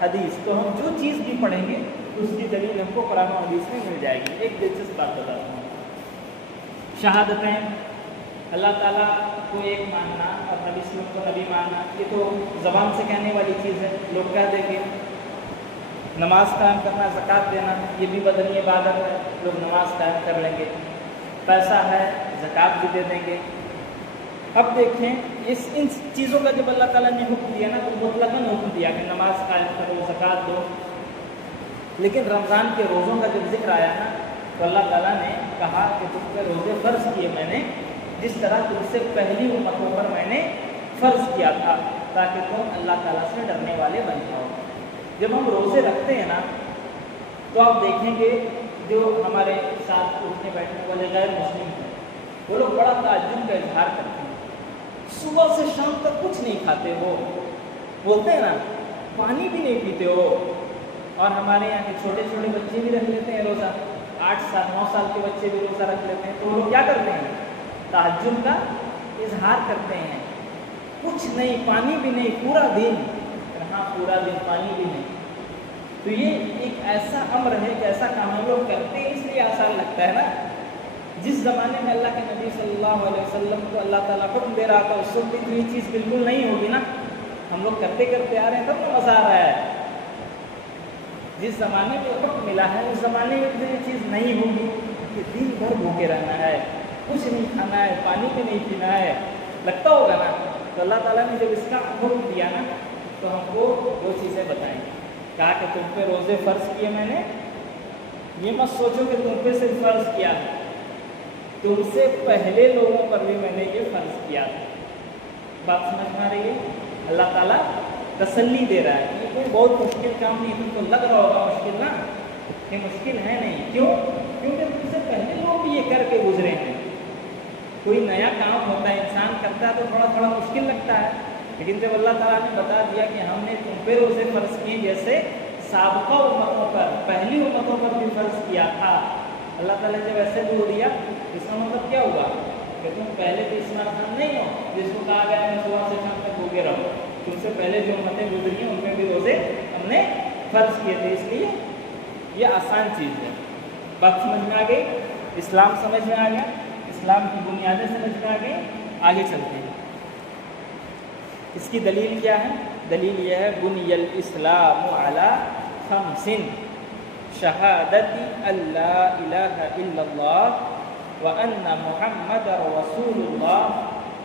حدیث. تو ہم جو چیز بھی پڑھیں گے اس کی دلیل ہم کو قرآن اور حدیث میں مل جائے گی. ایک دلچسپ بات بتاتا ہوں. شہادتین، اللہ تعالیٰ کو ایک ماننا اور نبی صلی اللہ علیہ وسلم کو نبی ماننا، یہ تو زبان سے کہنے والی چیز ہے. لوگ کہہ دیں گے نماز قائم کرنا، زکوٰۃ دینا، یہ بھی بدنی عبادت ہے، لوگ نماز قائم کر لیں گے. پیسہ ہے، زکوٰۃ بھی دے دیں گے. اب دیکھیں ان چیزوں کا جب اللہ تعالیٰ نے حکم دیا نا تو مطلقاً حکم دیا کہ نماز قائم کرو، زکوٰۃ دو. لیکن رمضان کے روزوں کا جب ذکر آیا نا تو اللہ تعالیٰ نے کہا کہ تم پہ روزے فرض کیے میں نے جس طرح تم سے پہلی امتوں پر میں نے فرض کیا تھا تاکہ تم اللہ تعالیٰ سے ڈرنے والے بن جاؤ. جب ہم روزے رکھتے ہیں نا تو آپ دیکھیں گے جو ہمارے ساتھ اٹھنے بیٹھنے والے غیر مسلم ہیں وہ لوگ بڑا تعجب کا اظہار کرتے ہیں. صبح سے شام تک کچھ نہیں کھاتے، وہ بولتے ہیں نا پانی بھی نہیں پیتے ہو. اور ہمارے یہاں کے چھوٹے چھوٹے بچے بھی رکھ لیتے ہیں روزہ، 8 سال 9 سال کے بچے بھی روزہ رکھ لیتے ہیں. تو وہ لوگ کیا کرتے ہیں؟ تعجب کا اظہار کرتے ہیں. کچھ نہیں، پانی بھی نہیں، پورا دن. ہاں پورا دن پانی بھی نہیں. تو یہ ایک ایسا امر ہے کہ ایسا کام ہم لوگ کرتے ہیں اس لیے آسان لگتا ہے نا. جس زمانے میں اللہ کے نبی صلی اللہ علیہ وسلم کو اللہ تعالیٰ حکم دے رہا تھا اس وقت بھی یہ چیز بالکل نہیں ہوگی نا. ہم لوگ کرتے کرتے آ رہے ہیں تب تو مزہ آ رہا ہے. جس زمانے میں حکم ملا ہے اس زمانے میں تو یہ چیز نہیں ہوگی کہ دن بھر بھوکے رہنا ہے، کچھ نہیں کھانا ہے، پانی بھی نہیں پینا ہے، لگتا ہوگا نا. تو اللہ تعالیٰ نے جب اس کا حکم دیا نا تو ہم کو دو چیزیں بتائیں. کہا کہ تم پہ روزے فرض کیے میں نے، یہ مت سوچو کہ تم پہ صرف فرض کیا ہے، تم سے پہلے لوگوں پر بھی میں نے یہ فرض کیا تھا۔ بات سمجھ میں آ رہی ہے؟ اللہ تعالیٰ تسلی دے رہا ہے کہ یہ کوئی بہت مشکل کام نہیں، تم کو لگ رہا ہوگا مشکل نا، یہ مشکل ہے نہیں۔ کیوں؟ کیونکہ تم سے پہلے لوگ بھی یہ کر کے گزرے ہیں۔ کوئی نیا کام ہوتا ہے، انسان کرتا ہے تو تھوڑا تھوڑا مشکل لگتا ہے، لیکن جب اللہ تعالیٰ نے بتا دیا کہ ہم نے تم پہ اسے فرض کی جیسے سابقہ امتوں پر، پہلی امتوں پر بھی فرض کیا تھا، اللہ تعالیٰ جب ایسے بول دیا اس کا مطلب کیا ہوا کہ تم پہلے تو اس نام نہیں ہو جس کو کہا گیا ہے صبح سے شام تک بھوکے رہو۔ تم سے پہلے جو امتیں گزری ہیں ان میں بھی روزے ہم نے فرض کیے تھے، اس لیے یہ آسان چیز ہے۔ بات سمجھ میں آ گئی؟ اسلام سمجھ میں آ گیا، اسلام کی بنیادیں سمجھ میں آ گئی۔ آگے چلتے ہیں، اس کی دلیل کیا ہے؟ دلیل یہ ہے بنی الاسلام علی خمس شہادت اللہ الہ الا اللہ وان محمد رسول اللہ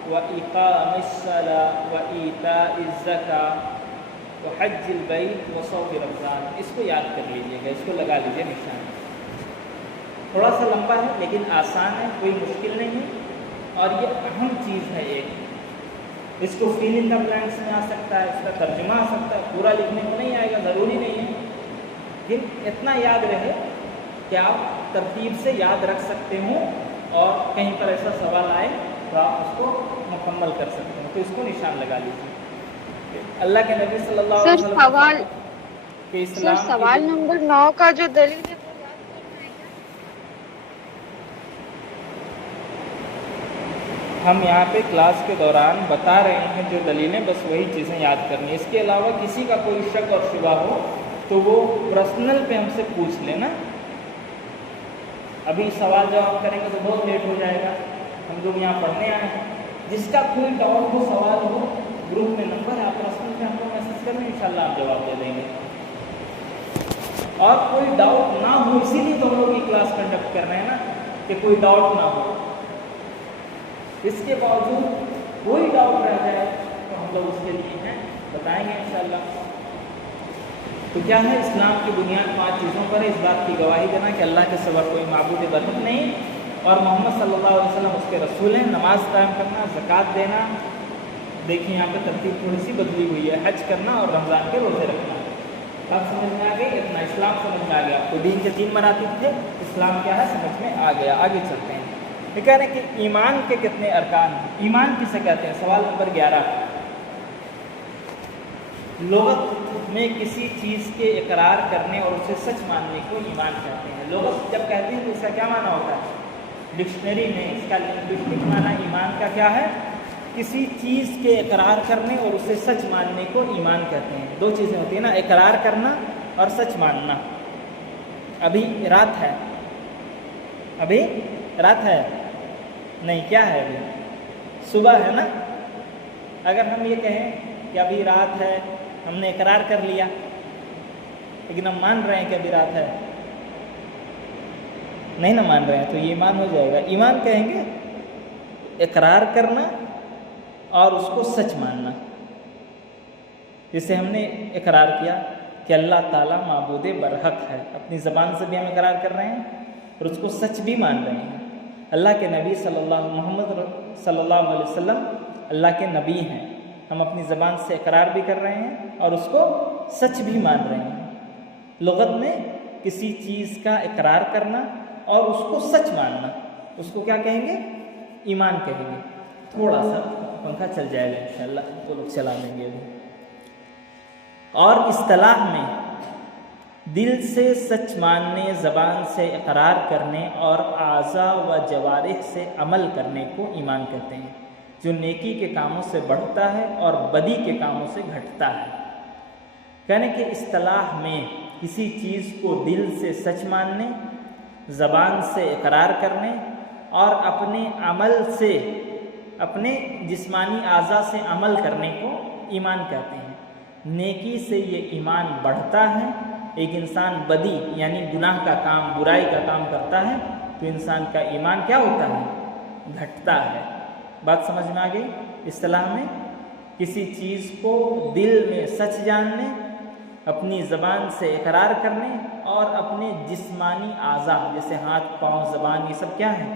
واقام الصلاۃ وایتاء الزکاۃ وحج البیت وصوم رمضان۔ اس کو یاد کر لیجیے گا، اس کو لگا لیجیے نشان۔ تھوڑا سا لمبا ہے لیکن آسان ہے، کوئی مشکل نہیں ہے، اور یہ اہم چیز ہے ایک۔ اس کو فیل ان دا بلینکس میں آ سکتا ہے، اس کا ترجمہ آ سکتا ہے، پورا لکھنے کو نہیں آئے گا، ضروری نہیں ہے، لیکن اتنا یاد رہے کہ آپ ترتیب سے یاد رکھ سکتے ہوں، اور کہیں پر ایسا سوال آئے تو آپ اس کو مکمل کر سکتے ہیں، تو اس کو نشان لگا لیجیے۔ اللہ کے نبی صلی اللہ علیہ وسلم سوال کہ اسلام کی سوال نمبر 9 کا جو دلیل ہے وہ یاد کرنا ہے کیا؟ ہم یہاں پہ کلاس کے دوران بتا رہے ہیں جو دلیلیں، بس وہی چیزیں یاد کرنی ہے۔ اس کے علاوہ کسی کا کوئی شک اور شبہ ہو تو وہ پرسنل پہ ہم سے پوچھ لینا۔ ابھی سوال جواب کریں گے تو بہت لیٹ ہو جائے گا، ہم لوگ یہاں پڑھنے آئے ہیں۔ جس کا کوئی ڈاؤٹ ہو، سوال ہو، گروپ میں نمبر ہے، آپ پرسنل پہ ہم کو میسج کریں، انشاءاللہ آپ جواب دے دیں گے۔ اور کوئی ڈاؤٹ نہ ہو، اسی لیے تو ہم لوگ یہ کلاس کنڈکٹ کر رہے ہیں نا، کہ کوئی ڈاؤٹ نہ ہو۔ اس کے باوجود کوئی ڈاؤٹ رہ جائے تو ہم لوگ اس کے لیے ہیں، بتائیں گے انشاءاللہ۔ تو کیا ہے؟ اسلام کی بنیاد 5 چیزوں پر ہے۔ اس بات کی گواہی دینا کہ اللہ کے سوا کوئی معبود برحق نہیں، اور محمد صلی اللہ علیہ وسلم اس کے رسول ہیں۔ نماز قائم کرنا، زکوٰۃ دینا، دیکھیں یہاں پہ ترتیب تھوڑی سی بدلی ہوئی ہے، حج کرنا اور رمضان کے روزے رکھنا۔ بات سمجھ میں آ گئی؟ اتنا اسلام سمجھ میں آ گیا۔ تو دین کے 3 مراتب تھے، اسلام کیا ہے سمجھ میں آ گیا۔ آگے چلتے ہیں، یہ کہہ رہے ہیں کہ ایمان کے کتنے ارکان ہیں؟ ایمان کسے کہتے ہیں؟ سوال نمبر 11۔ لغت میں کسی چیز کے اقرار کرنے اور اسے سچ ماننے کو ایمان کہتے ہیں۔ لغت جب کہتے ہیں تو اس کا کیا معنی ہوتا ہے؟ ڈکشنری میں اس کا لنگوسٹک معنی ایمان کا کیا ہے؟ کسی چیز کے اقرار کرنے اور اسے سچ ماننے کو ایمان کہتے ہیں۔ 2 چیزیں ہوتی ہیں نا، اقرار کرنا اور سچ ماننا۔ ابھی رات ہے، ابھی رات ہے نہیں، کیا ہے؟ ابھی صبح ہے نا۔ اگر ہم یہ کہیں کہ ابھی رات ہے، ہم نے اقرار کر لیا، لیکن ہم مان رہے ہیں کہ ابھی رات ہے، نہیں نہ مان رہے ہیں، تو یہ ایمان ہو جائے گا۔ ایمان کہیں گے اقرار کرنا اور اس کو سچ ماننا۔ جسے ہم نے اقرار کیا کہ اللہ تعالیٰ معبود برحق ہے، اپنی زبان سے بھی ہم اقرار کر رہے ہیں اور اس کو سچ بھی مان رہے ہیں۔ اللہ کے نبی محمد صلی اللہ علیہ وسلم اللہ کے نبی ہیں، ہم اپنی زبان سے اقرار بھی کر رہے ہیں اور اس کو سچ بھی مان رہے ہیں۔ لغت میں کسی چیز کا اقرار کرنا اور اس کو سچ ماننا، اس کو کیا کہیں گے؟ ایمان کہیں گے۔ تھوڑا سا پنکھا چل جائے گا انشاءاللہ، تو لوگ چلا لیں گے ابھی۔ اور اصطلاح میں دل سے سچ ماننے، زبان سے اقرار کرنے اور اعضاء و جوارح سے عمل کرنے کو ایمان کہتے ہیں، جو نیکی کے کاموں سے بڑھتا ہے اور بدی کے کاموں سے گھٹتا ہے۔ کہنے کہ اصطلاح میں کسی چیز کو دل سے سچ ماننے، زبان سے اقرار کرنے اور اپنے عمل سے، اپنے جسمانی اعضاء سے عمل کرنے کو ایمان کہتے ہیں۔ نیکی سے یہ ایمان بڑھتا ہے۔ ایک انسان بدی یعنی گناہ کا کام، برائی کا کام کرتا ہے تو انسان کا ایمان کیا ہوتا ہے؟ گھٹتا ہے۔ بات سمجھ میں آ گئی؟ اصطلاح میں کسی چیز کو دل میں سچ جاننے، اپنی زبان سے اقرار کرنے اور اپنے جسمانی اعضاء جیسے ہاتھ، پاؤں، زبان، یہ سب کیا ہیں؟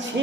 6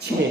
6।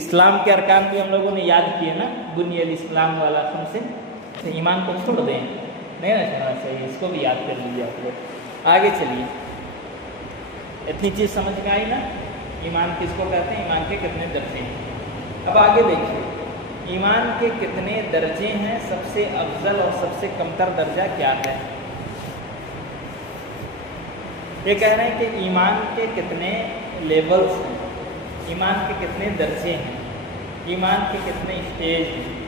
اسلام کے ارکان بھی ہم لوگوں نے یاد کیے نا، بنی الاسلام والا خمس، تو ایمان کو چھوڑ دیں نہیں نا چھوڑنا چاہیے، اس کو بھی یاد کر لیجیے آپ لوگ۔ آگے چلیے، اتنی چیز سمجھ میں آئی نا، ایمان کس کو کہتے ہیں، ایمان کے کتنے درجے ہیں۔ اب آگے دیکھیے ایمان کے کتنے درجے ہیں، سب سے افضل اور سب سے کمتر درجہ کیا ہے۔ یہ کہہ رہے ہیں کہ ایمان کے کتنے لیولز ہیں، ایمان کے کتنے درجے ہیں، ایمان کے کتنے اسٹیج ہیں،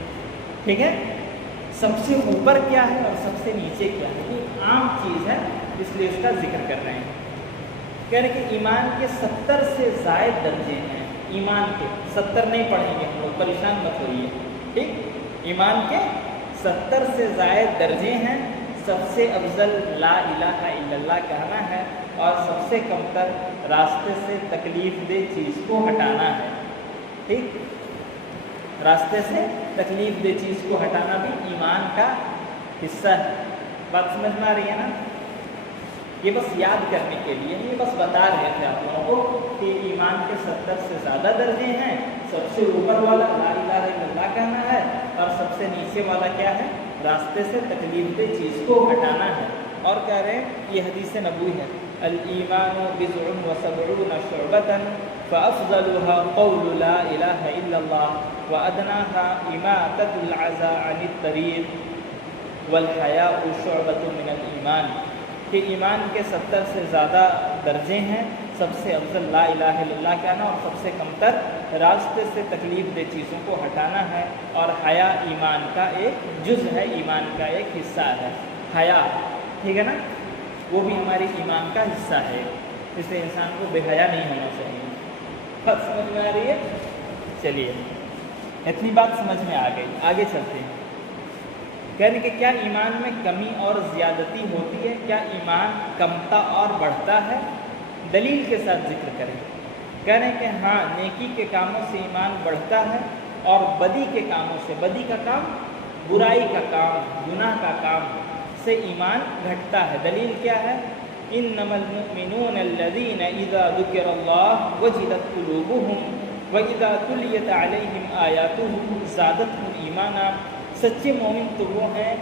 ٹھیک ہے۔ سب سے اوپر کیا ہے اور سب سے نیچے کیا ہے، یہ عام چیز ہے اس لیے اس کا ذکر کر رہے ہیں۔ کہہ رہے ہیں کہ ایمان کے 70 سے زائد درجے ہیں، ایمان کے 70 نہیں پڑھیں گے ہم لوگ، پریشان مت ہوئیے، ٹھیک۔ ایمان کے 70 سے زائد درجے ہیں، سب سے افضل لا الہ الا اللہ کہنا ہے، اور سب سے کمتر راستے سے تکلیف دہ چیز کو ہٹانا ہے، ٹھیک۔ راستے سے تکلیف دہ چیز کو ہٹانا بھی ایمان کا حصہ ہے۔ بات سمجھ میں آ رہی ہے نا؟ یہ بس یاد کرنے کے لیے، یہ بس بتا رہے تھے آپ لوگوں کو کہ ایمان کے 70 سے زیادہ درجے ہیں، سب سے اوپر والا لا الہ الا اللہ کہنا ہے، اور سب سے نیچے والا کیا ہے، راستے سے تکلیف دہ چیز کو ہٹانا ہے۔ اور کہہ رہے ہیں یہ حدیث نبوی ہے، الایمان بضع وسبعون شعبۃ فافضلها قول لا الہ الا اللہ وادناها اماطۃ العزا عن الطریق والحیاء شعبۃ من الایمان، کہ ایمان کے 70 سے زیادہ درجے ہیں، سب سے افضل لا الہ الا اللہ کہنا، اور سب سے کمتر راستے سے تکلیف دہ چیزوں کو ہٹانا ہے، اور حیا ایمان کا ایک جز ہے، ایمان کا ایک حصہ ہے۔ حیا، ٹھیک ہے نا، وہ بھی ہماری ایمان کا حصہ ہے، اس لیے انسان کو بے حیا نہیں ہونا چاہیے۔ بات سمجھ میں آ رہی ہے؟ چلیے اتنی بات سمجھ میں آ گئی، آگے چلتے ہیں۔ کہنے کہ کیا ایمان میں کمی اور زیادتی ہوتی ہے، کیا ایمان کمتا اور بڑھتا ہے؟ دلیل کے ساتھ ذکر کریں۔ کہہ رہے ہیں کہ ہاں، نیکی کے کاموں سے ایمان بڑھتا ہے، اور بدی کے کاموں سے، بدی کا کام برائی کا کام، گناہ کا کام سے ایمان گھٹتا ہے۔ دلیل کیا ہے؟ انما المؤمنون الذين اذا ذكر الله وجلت قلوبهم واذا تليت عليهم آياته زادتهم ایمانا، سچے مومن تو وہ ہیں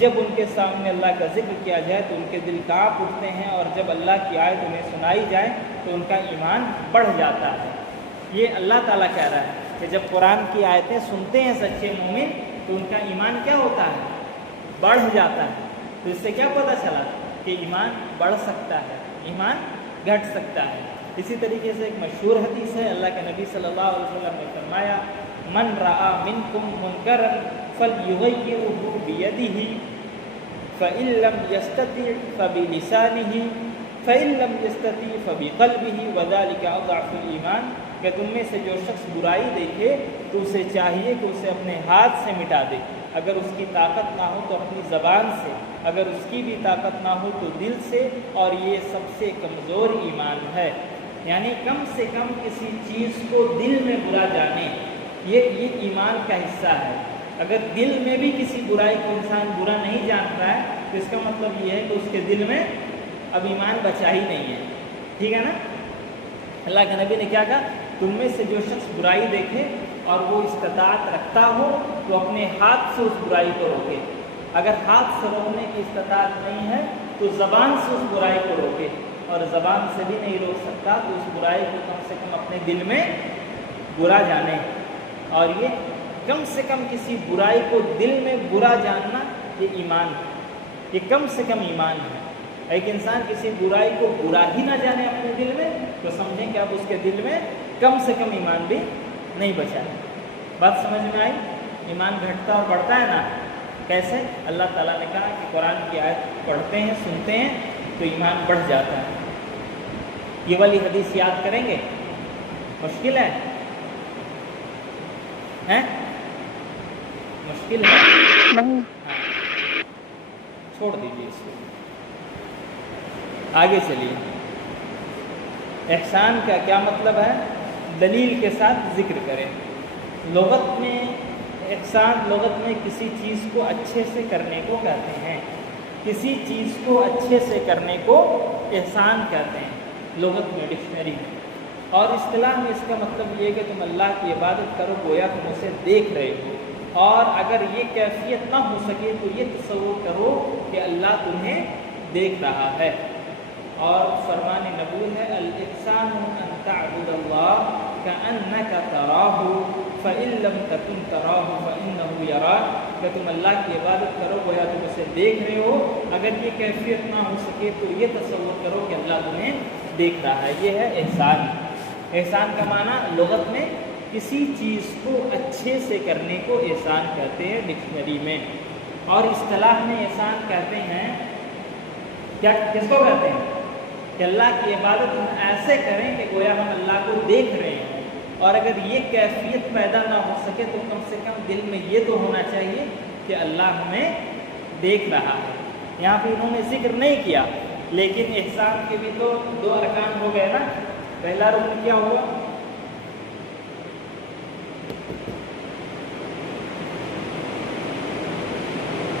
جب ان کے سامنے اللہ کا ذکر کیا جائے تو ان کے دل کانپ اٹھتے ہیں، اور جب اللہ کی آیت انہیں سنائی جائے تو ان کا ایمان بڑھ جاتا ہے۔ یہ اللہ تعالیٰ کہہ رہا ہے کہ جب قرآن کی آیتیں سنتے ہیں سچے مومن تو ان کا ایمان کیا ہوتا ہے؟ بڑھ جاتا ہے۔ تو اس سے کیا پتہ چلا کہ ایمان بڑھ سکتا ہے، ایمان گھٹ سکتا ہے۔ اسی طریقے سے ایک مشہور حدیث ہے، اللہ کے نبی صلی اللہ علیہ وسلم نے فرمایا، من رأى منکم منکرا فلیغیرہ بیدہ فإن لم یستطع فبلسانہ فإن لم یستطع فبقلبہ وذلک اضعف الایمان، کہ تم میں سے جو شخص برائی دیکھے تو اسے چاہیے کہ اسے اپنے ہاتھ سے مٹا دے، اگر اس کی طاقت نہ ہو تو اپنی زبان سے، اگر اس کی بھی طاقت نہ ہو تو دل سے، اور یہ سب سے کمزور ایمان ہے۔ یعنی کم سے کم کسی چیز کو دل میں برا جانے، یہ ایمان کا حصہ ہے۔ اگر دل میں بھی کسی برائی کو انسان برا نہیں جانتا ہے تو اس کا مطلب یہ ہے کہ اس کے دل میں اب ایمان بچا ہی نہیں ہے، ٹھیک ہے نا۔ اللہ کے نبی نے کیا کہا؟ تم میں سے جو شخص برائی دیکھے اور وہ استطاعت رکھتا ہو تو اپنے ہاتھ سے اس برائی کو روکے، اگر ہاتھ سے روکنے کی استطاعت نہیں ہے تو زبان سے اس برائی کو روکے، اور زبان سے بھی نہیں روک سکتا تو اس برائی کو کم سے کم اپنے دل میں برا جانے۔ اور یہ کم سے کم کسی برائی کو دل میں برا جاننا یہ ایمان ہے، یہ کم سے کم ایمان ہے۔ ایک انسان کسی برائی کو برا ہی نہ جانے اپنے دل میں تو سمجھیں کہ اب اس کے دل میں کم سے کم ایمان بھی نہیں بچا ہے۔ بات سمجھ میں آئی؟ ایمان گھٹتا اور بڑھتا ہے نا، کیسے؟ اللہ تعالیٰ نے کہا کہ قرآن کی آیت پڑھتے ہیں، سنتے ہیں تو ایمان بڑھ جاتا ہے۔ یہ والی حدیث یاد کریں گے؟ مشکل ہے؟ مشکل ہے؟ نہیں، ہاں، چھوڑ دیجیے اس کو، آگے چلیے۔ احسان کا کیا مطلب ہے؟ دلیل کے ساتھ ذکر کریں۔ لغت میں احسان، لغت میں کسی چیز کو اچھے سے کرنے کو کہتے ہیں، کسی چیز کو اچھے سے کرنے کو احسان کہتے ہیں لغت میں، ڈکشنری میں۔ اور اصطلاح میں اس کا مطلب یہ ہے کہ تم اللہ کی عبادت کرو گویا تم اسے دیکھ رہے ہو، اور اگر یہ کیفیت نہ ہو سکے تو یہ تصور کرو کہ اللہ تمہیں دیکھ رہا ہے۔ اور فرمان نبوی ہے الاحسان ان تعبد اللہ کأنک تراہ فإن لم تکن تراہ فإنہ یراک، کہ تم اللہ کی عبادت کرو گویا تم اسے دیکھ رہے ہو، اگر یہ کیفیت نہ ہو سکے تو یہ تصور کرو کہ اللہ تمہیں دیکھ رہا ہے۔ یہ ہے احسان۔ احسان کا معنی لغت میں کسی چیز کو اچھے سے کرنے کو احسان کہتے ہیں ڈکشنری میں، اور اصطلاح میں احسان کہتے ہیں کیا، کس کو کہتے ہیں کہ اللہ کی عبادت ہم ایسے کریں کہ گویا ہم اللہ کو دیکھ رہے ہیں، اور اگر یہ کیفیت پیدا نہ ہو سکے تو کم سے کم دل میں یہ تو ہونا چاہیے کہ اللہ ہمیں دیکھ رہا ہے۔ یہاں پہ انہوں نے ذکر نہیں کیا، لیکن احسان کے بھی تو دو ارکان ہو گئے نا۔ پہلا رکن کیا ہوا؟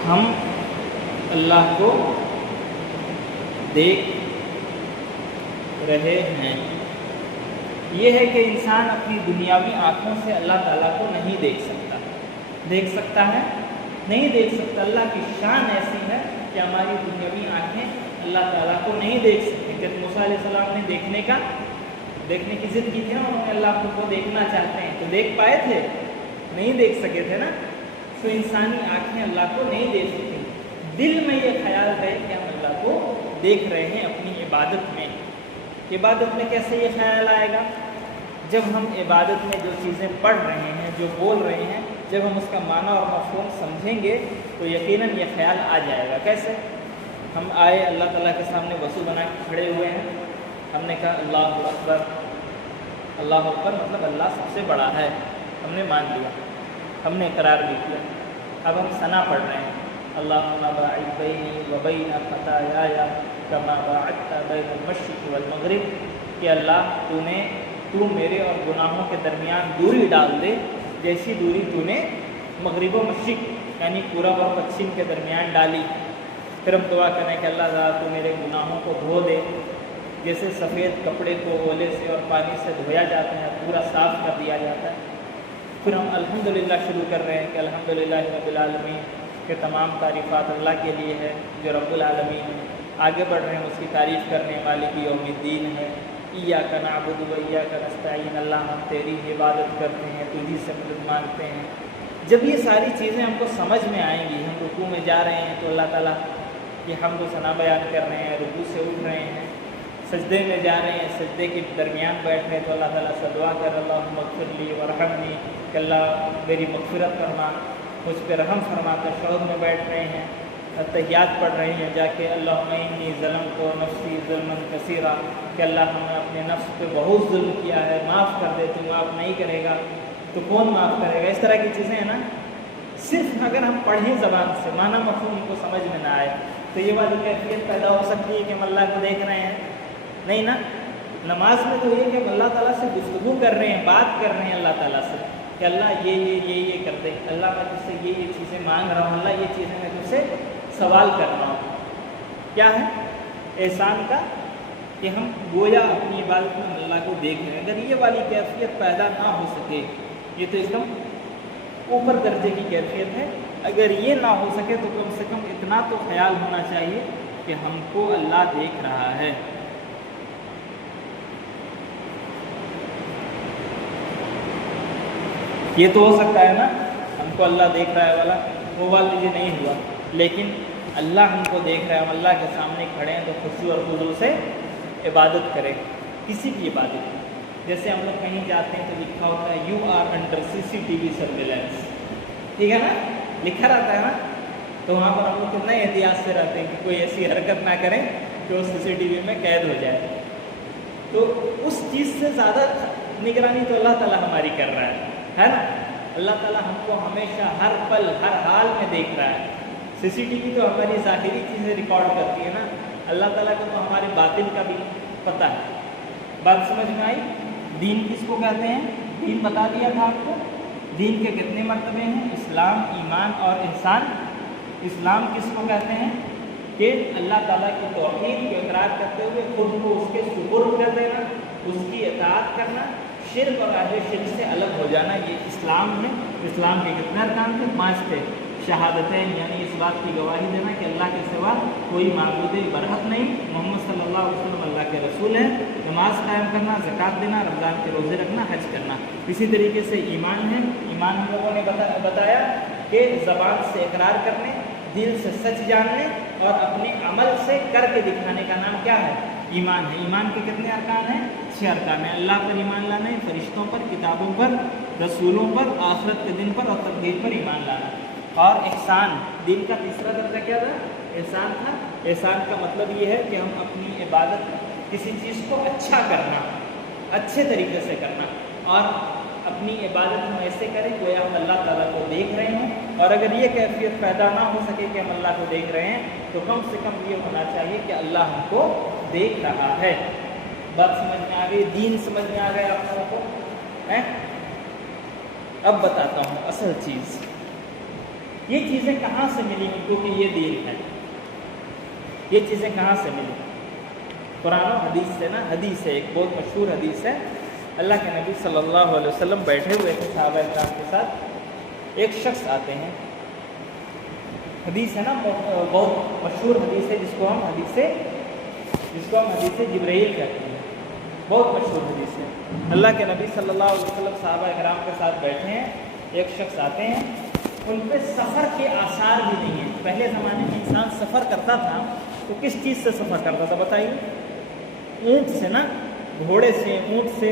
ہم اللہ کو دیکھ رہے ہیں۔ یہ ہے کہ انسان اپنی دنیاوی آنکھوں سے اللہ تعالیٰ کو نہیں دیکھ سکتا۔ دیکھ سکتا ہے؟ نہیں دیکھ سکتا۔ اللہ کی شان ایسی ہے کہ ہماری دنیاوی آنکھیں اللہ تعالیٰ کو نہیں دیکھ سکتی۔ جب موسیٰ علیہ السلام نے دیکھنے کی ضد کی تھی نا، انہوں نے اللہ کو دیکھنا چاہتے ہیں، تو دیکھ پائے تھے؟ نہیں دیکھ سکے تھے نا۔ تو انسانی آنکھیں اللہ کو نہیں دیکھ سکتی۔ دل میں یہ خیال ہے کہ ہم اللہ کو دیکھ رہے ہیں اپنی عبادت میں۔ عبادت میں کیسے یہ خیال آئے گا؟ جب ہم عبادت میں جو چیزیں پڑھ رہے ہیں، جو بول رہے ہیں، جب ہم اس کا معنی اور مفہوم سمجھیں گے تو یقیناً یہ خیال آ جائے گا۔ کیسے؟ ہم آئے اللہ تعالیٰ کے سامنے وضو بنا کے کھڑے ہوئے ہیں، ہم نے کہا اللہ اکبر۔ اللہ اکبر مطلب اللہ سب سے بڑا ہے، ہم نے مان لیا، ہم نے اقرار بھی کیا۔ اب ہم ثنا پڑھ رہے ہیں، اللہم باعد بینی و بین خطایای کما باعدت بین المشرق والمغرب، کہ اللہ تو میرے اور گناہوں کے درمیان دوری ڈال دے جیسی دوری تو نے مغرب و مشرق یعنی پورب اور پچھم کے درمیان ڈالی۔ پھر ہم دعا کریں کہ اللہ تعالیٰ تو میرے گناہوں کو دھو دے، جیسے سفید کپڑے کو اولے سے اور پانی سے دھویا جاتا ہے، پورا صاف کر دیا جاتا ہے۔ پھر ہم الحمدللہ شروع کر رہے ہیں کہ الحمدللہ رب العالمین، کہ تمام تعریفات اللہ کے لیے ہے جو رب العالمین ہے۔ آگے بڑھ رہے ہیں اس کی تعریف کرنے مالک یوم الدین ہے۔ ایاک نعبد و ایاک نستعین، اللہ ہم تیری عبادت کرتے ہیں، تجھی سے مدد مانگتے ہیں۔ جب یہ ساری چیزیں ہم کو سمجھ میں آئیں گی، ہم رکوع میں جا رہے ہیں تو اللہ تعالیٰ کی حمد و ثنا بیان کر رہے ہیں، رکوع سے اٹھ رہے ہیں، سجدے میں جا رہے ہیں، سجدے کے درمیان بیٹھ رہے ہیں تو اللہ تعالیٰ سے دعا کر اللہم اغفر لی وارحمنی، کہ اللہ میری مغفرت فرما، مجھ پہ رحم فرما۔ تشہد میں بیٹھ رہے ہیں، تحیات پڑھ رہے ہیں جا کے اللہم انی ظلمت نفسی ظلما کثیرا، کہ اللہ ہم نے اپنے نفس پہ بہت ظلم کیا ہے، معاف کر دے، تو معاف نہیں کرے گا تو کون معاف کرے گا۔ اس طرح کی چیزیں ہیں نا، صرف اگر ہم پڑھیں زبان سے، معنی مفہوم کو سمجھ میں نہ آئے تو یہ والی کیفیت پیدا ہو سکتی ہے کہ ہم اللہ کو دیکھ رہے ہیں، نہیں نا۔ نماز میں تو یہ کہ ہم اللہ تعالیٰ سے گفتگو کر رہے ہیں، بات کر رہے ہیں اللہ تعالیٰ سے کہ اللہ یہ کر دے، اللہ میں تجھ سے یہ چیزیں مانگ رہا ہوں، اللہ یہ چیزیں میں تجھ سے سوال کر رہا ہوں۔ کیا ہے احسان کا؟ کہ ہم گویا اپنی عبادت میں اللہ کو دیکھ رہے ہیں۔ اگر یہ والی کیفیت پیدا نہ ہو سکے، یہ تو ایک دم اوپر درجے کی کیفیت ہے، اگر یہ نہ ہو سکے تو کم سے کم اتنا تو خیال ہونا چاہیے کہ ہم کو اللہ دیکھ رہا ہے۔ یہ تو ہو سکتا ہے نا، ہم کو اللہ دیکھ رہا ہے والا، وہ والا لیجیے نہیں ہوا، لیکن اللہ ہم کو دیکھ رہا ہے، ہم اللہ کے سامنے کھڑے ہیں تو خشوع اور خضوع سے عبادت کریں، کسی کی عبادت۔ جیسے ہم لوگ کہیں جاتے ہیں تو لکھا ہوتا ہے you are under CCTV surveillance, ٹھیک ہے نا، لکھا رہتا ہے نا، تو وہاں پر ہم لوگ کتنا احتیاط سے رہتے ہیں کہ کوئی ایسی حرکت نہ کریں کہ وہ CCTV میں قید ہو جائے۔ تو اس چیز سے زیادہ نگرانی تو اللہ تعالیٰ ہماری کر رہا ہے نا۔ اللہ تعالیٰ ہم کو ہمیشہ ہر پل ہر حال میں دیکھ رہا ہے۔ CCTV تو ہماری ظاہری چیزیں ریکارڈ کرتی ہے نا، اللہ تعالیٰ کو تو ہمارے باطن کا بھی پتہ ہے۔ بات سمجھ میں آئی؟ دین کس کو کہتے ہیں؟ دین بتا دیا تھا آپ کو۔ دین کے کتنے مرتبے ہیں؟ اسلام، ایمان اور احسان۔ اسلام کس کو کہتے ہیں؟ کہ اللہ تعالیٰ کی توحید کو اقرار کرتے ہوئے خود کو اس کے سپرد کر دینا، اس کی اطاعت کرنا، شرک اور اہل شرک سے الگ ہو جانا، یہ اسلام ہے۔ اسلام کے کتنے ارکان تھے؟ 5 تھے۔ شہادتین یعنی اس بات کی گواہی دینا کہ اللہ کے سوا کوئی معبود برحق نہیں، محمد صلی اللہ علیہ وسلم اللہ کے رسول ہیں، نماز قائم کرنا، زکوٰۃ دینا، رمضان کے روزے رکھنا، حج کرنا۔ اسی طریقے سے ایمان ہے۔ ایمان ہم لوگوں نے بتایا کہ زبان سے اقرار کرنے، دل سے سچ جاننے اور اپنے عمل سے کر کے دکھانے کا نام کیا ہے؟ ایمان ہے۔ ایمان کے کتنے ارکان ہیں؟ 6 ارکان ہیں۔ اللہ پر ایمان لانا، فرشتوں پر، کتابوں پر، رسولوں پر، آخرت کے دن پر اور تقدیر پر ایمان لانا۔ اور احسان، دین کا تیسرا درجہ کیا تھا؟ احسان تھا۔ احسان کا مطلب یہ ہے کہ ہم اپنی عبادت، کسی چیز کو اچھا کرنا، اچھے طریقے سے کرنا، اور اپنی عبادت ہم ایسے کریں گویا ہم اللہ تعالیٰ کو دیکھ رہے ہوں، اور اگر یہ کیفیت پیدا نہ ہو سکے کہ ہم اللہ کو دیکھ رہے ہیں تو کم سے کم یہ ہونا چاہیے کہ اللہ ہم کو دیکھ رہا ہے۔ بات سمجھ میں آ گئی؟ دین سمجھ میں آ گیا آپ لوگوں کو؟ اب بتاتا ہوں اصل چیز، یہ چیزیں کہاں سے ملی ہم کو کہ یہ دین ہے؟ یہ چیزیں کہاں سے ملی؟ قرآن و حدیث سے نا۔ حدیث ہے، ایک بہت مشہور حدیث ہے۔ اللہ کے نبی صلی اللہ علیہ وسلم بیٹھے ہوئے تھے صحابہ کرام کے ساتھ، ایک شخص آتے ہیں۔ حدیث ہے نا، بہت مشہور حدیث ہے، جس کو ہم حدیث جبرائیل کہتے ہیں، بہت مشہور حدیث ہے۔ اللہ کے نبی صلی اللہ علیہ وسلم صحابہ کرام کے ساتھ بیٹھے ہیں، ایک شخص آتے ہیں، ان پہ سفر کے آثار بھی نہیں ہیں۔ پہلے زمانے میں انسان سفر کرتا تھا تو کس چیز سے سفر کرتا تھا بتائیے؟ اونٹ سے نا، گھوڑے سے، اونٹ سے۔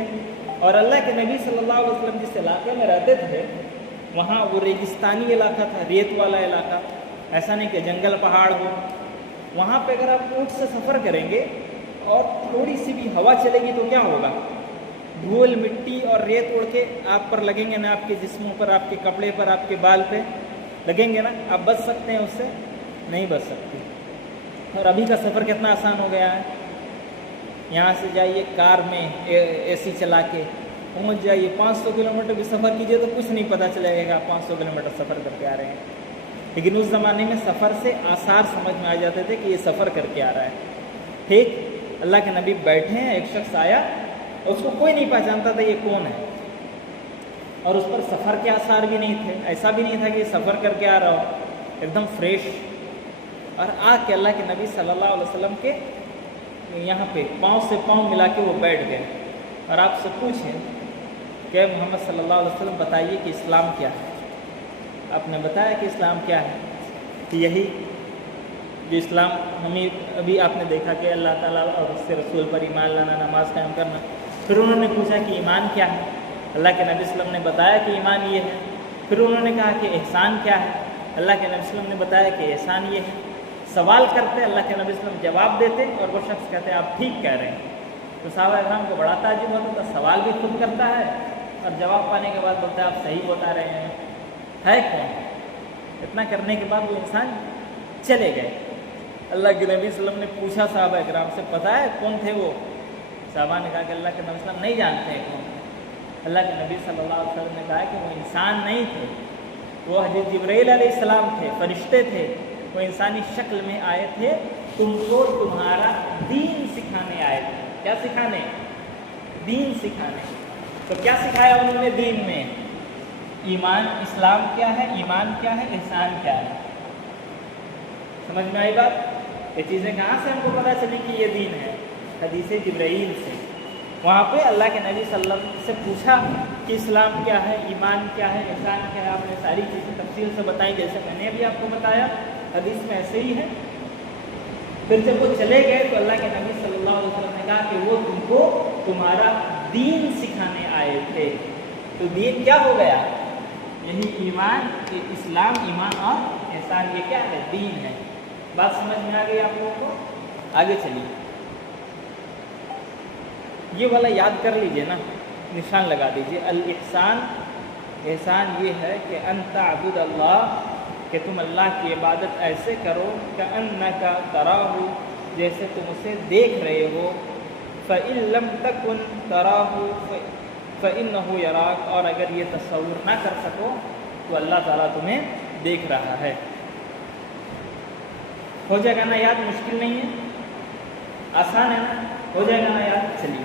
اور اللہ کے نبی صلی اللہ علیہ وسلم جس علاقے میں رہتے تھے وہاں وہ ریگستانی علاقہ تھا، ریت والا علاقہ، ایسا نہیں کہ جنگل پہاڑ ہو۔ وہاں پہ اگر آپ اونٹ سے سفر کریں گے اور تھوڑی سی بھی ہوا چلے گی تو کیا ہوگا؟ دھول، مٹی اور ریت اڑ کے آپ پر لگیں گے نا، آپ کے جسموں پر، آپ کے کپڑے پر، آپ کے بال پہ لگیں گے نا۔ آپ بچ سکتے ہیں اس سے؟ نہیں بچ سکتے۔ اور ابھی کا سفر کتنا آسان ہو گیا ہے، یہاں سے جائیے کار میں اے سی چلا کے پہنچ جائیے، 500 کلومیٹر بھی سفر کیجیے تو کچھ نہیں پتہ چلے گا آپ 500 کلومیٹر سفر کر کے آ رہے ہیں۔ لیکن اس زمانے میں سفر سے آثار سمجھ میں آ جاتے تھے کہ یہ سفر کر کے آ رہا ہے۔ ٹھیک، اللہ کے نبی بیٹھے ہیں، ایک شخص آیا، اس کو کوئی نہیں پہچانتا تھا یہ کون ہے، اور اس پر سفر کے آثار بھی نہیں تھے، ایسا بھی نہیں تھا کہ یہ سفر کر کے آ رہا ہو، ایک دم فریش۔ اور آ کے اللہ کے نبی صلی اللہ علیہ وسلم کے یہاں پہ پاؤں سے پاؤں ملا کے وہ بیٹھ گئے، اور آپ سے پوچھیں کہ محمد صلی اللہ علیہ وسلم بتائیے کہ اسلام کیا ہے؟ آپ نے بتایا کہ اسلام کیا ہے، کہ یہی جو اسلام ہمیں ابھی آپ نے دیکھا کہ اللہ تعالیٰ اور اس کے رسول پر ایمان لانا، نماز قائم کرنا۔ پھر انہوں نے پوچھا کہ ایمان کیا ہے؟ اللہ کے نبی صلی اللہ علیہ وسلم نے بتایا کہ ایمان یہ ہے۔ پھر انہوں نے کہا کہ احسان کیا ہے؟ اللہ کے نبی صلی اللہ علیہ وسلم نے بتایا کہ احسان یہ ہے۔ سوال کرتے، اللہ کے نبی صلی اللہ علیہ وسلم جواب دیتے، اور وہ شخص کہتے ہیں آپ ٹھیک کہہ رہے ہیں۔ تو صحابہ کرام کو بڑا تعجب ہوتا تھا، سوال بھی خود کرتا ہے اور جواب پانے کے بعد بولتا ہے آپ صحیح بتا رہے ہیں، ہے کون؟ اتنا کرنے کے بعد وہ انسان چلے گئے۔ اللہ کے نبی صلی اللہ علیہ وسلم نے پوچھا صحابہ کرام سے، پتہ ہے کون تھے وہ؟ صحابہ نے کہا کہ اللہ کے نبی صلی اللہ علیہ وسلم نہیں جانتے ہیں کون۔ اللہ کے نبی صلی اللہ علیہ وسلم نے کہا کہ وہ انسان نہیں تھے، وہ حضرت جبرائیل علیہ السلام تھے، فرشتے تھے، وہ انسانی شکل میں آئے تھے، تم کو تمہارا دین سکھانے آئے تھے۔ کیا سکھانے؟ دین سکھانے۔ تو کیا سکھایا انہوں نے دین میں؟ ایمان، اسلام کیا ہے، ایمان کیا ہے، احسان کیا ہے۔ سمجھ میں آئی بات؟ یہ چیزیں کہاں سے ہم کو پتہ چلی کہ یہ دین ہے؟ حدیث جبرائیل سے۔ وہاں پہ اللہ کے نبی صلی اللہ علیہ وسلم سے پوچھا کہ اسلام کیا ہے، ایمان کیا ہے، احسان کیا ہے۔ آپ نے ساری چیزیں تفصیل سے بتائی، جیسے میں نے ابھی آپ کو بتایا، حدیث میں ایسے ہی ہے۔ پھر جب وہ چلے گئے تو اللہ کے نبی صلی اللہ علیہ وسلم نے کہا کہ وہ تم کو تمہارا دین سکھانے آئے تھے۔ تو دین کیا ہو گیا؟ یہی ایمان، اسلام، ایمان اور احسان، یہ کیا ہے؟ دین ہے۔ بات سمجھ میں آ گئی آپ لوگوں کو؟ آگے چلیے، یہ والا یاد کر لیجئے نا، نشان لگا دیجئے۔ الاحسان، احسان یہ ہے کہ ان تعبد اللہ، کہ تم اللہ کی عبادت ایسے کرو کہ انک تراہ، جیسے تم اسے دیکھ رہے ہو۔ فإن لم تکن تراہ فإنہ یراک، اور اگر یہ تصور نہ کر سکو تو اللہ تعالیٰ تمہیں دیکھ رہا ہے۔ ہو جائے گا نا یاد؟ مشکل نہیں ہے، آسان ہے نا، ہو جائے گا نا یاد؟ چلیے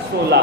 16,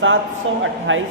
728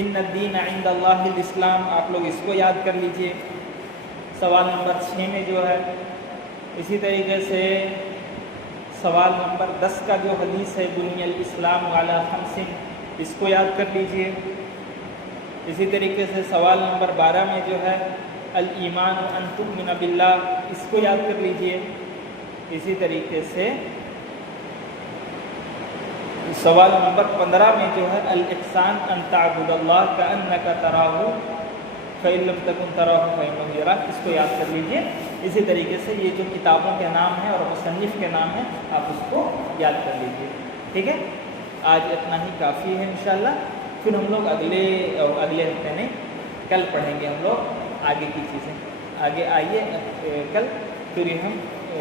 ان الدین عند اللہ الاسلام، آپ لوگ اس کو یاد کر لیجئے۔ سوال نمبر 6 میں جو ہے اسی طریقے سے سوال نمبر 10 کا جو حدیث ہے بنی الاسلام علی خمس، اس کو یاد کر لیجئے۔ اسی طریقے سے سوال نمبر 12 میں جو ہے الایمان ان تؤمن باللہ، اس کو یاد کر لیجئے۔ اسی طریقے سے سوال نمبر 15 میں جو ہے الاحسان ان تعبد اللہ کأنک تراہ فإن لم تکن تراہ فإنہ یراک، اس کو یاد کر لیجئے۔ اسی طریقے سے یہ جو کتابوں کے نام ہیں اور مصنف کے نام ہیں آپ اس کو یاد کر لیجئے، ٹھیک ہے۔ آج اتنا ہی کافی ہے انشاءاللہ، پھر ہم لوگ اگلے ہفتے میں کل پڑھیں گے ہم لوگ آگے کی چیزیں۔ آگے آئیے کل پھر ہم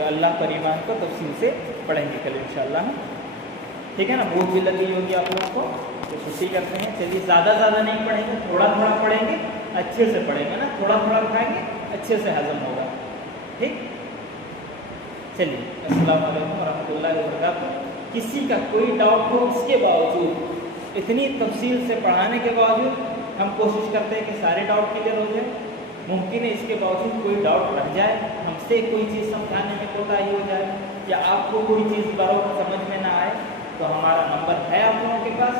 اللہ پر ایمان کو تفصیل سے پڑھیں گے کل انشاءاللہ، ٹھیک ہے نا۔ بھوک بھی لگی ہوگی آپ لوگوں کو تو چھٹی کرتے ہیں، چلیے زیادہ نہیں پڑھیں گے، تھوڑا پڑھیں گے، اچھے سے پڑھیں گے نا، تھوڑا کھائیں گے اچھے سے ہضم ہوگا، ٹھیک۔ چلیے السلام علیکم ورحمۃ اللہ وبرکاتہ۔ کسی کا کوئی ڈاؤٹ ہو، اس کے باوجود اتنی تفصیل سے پڑھانے کے باوجود ہم کوشش کرتے ہیں کہ سارے ڈاؤٹ کلیئر ہو جائیں۔ ممکن ہے اس کے باوجود کوئی ڈاؤٹ رہ جائے، ہم سے کوئی چیز سمجھانے میں کوتاہی ہو جائے، یا آپ کو کوئی چیز بروقت سمجھ میں نہ آئے، تو ہمارا نمبر ہے آپ لوگوں کے پاس،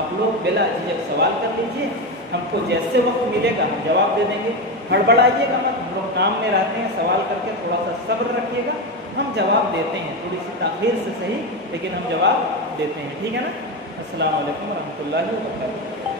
آپ لوگ بلا جھجک سوال کر لیجئے، ہم کو جیسے وقت ملے گا ہم جواب دے دیں گے۔ ہڑبڑائیے گا مت، ہم لوگ کام میں رہتے ہیں، سوال کر کے تھوڑا سا صبر رکھیے گا، ہم جواب دیتے ہیں، تھوڑی سی تاخیر سے صحیح لیکن ہم جواب دیتے ہیں، ٹھیک ہے نا۔ السلام علیکم ورحمۃ اللہ وبرکاتہ۔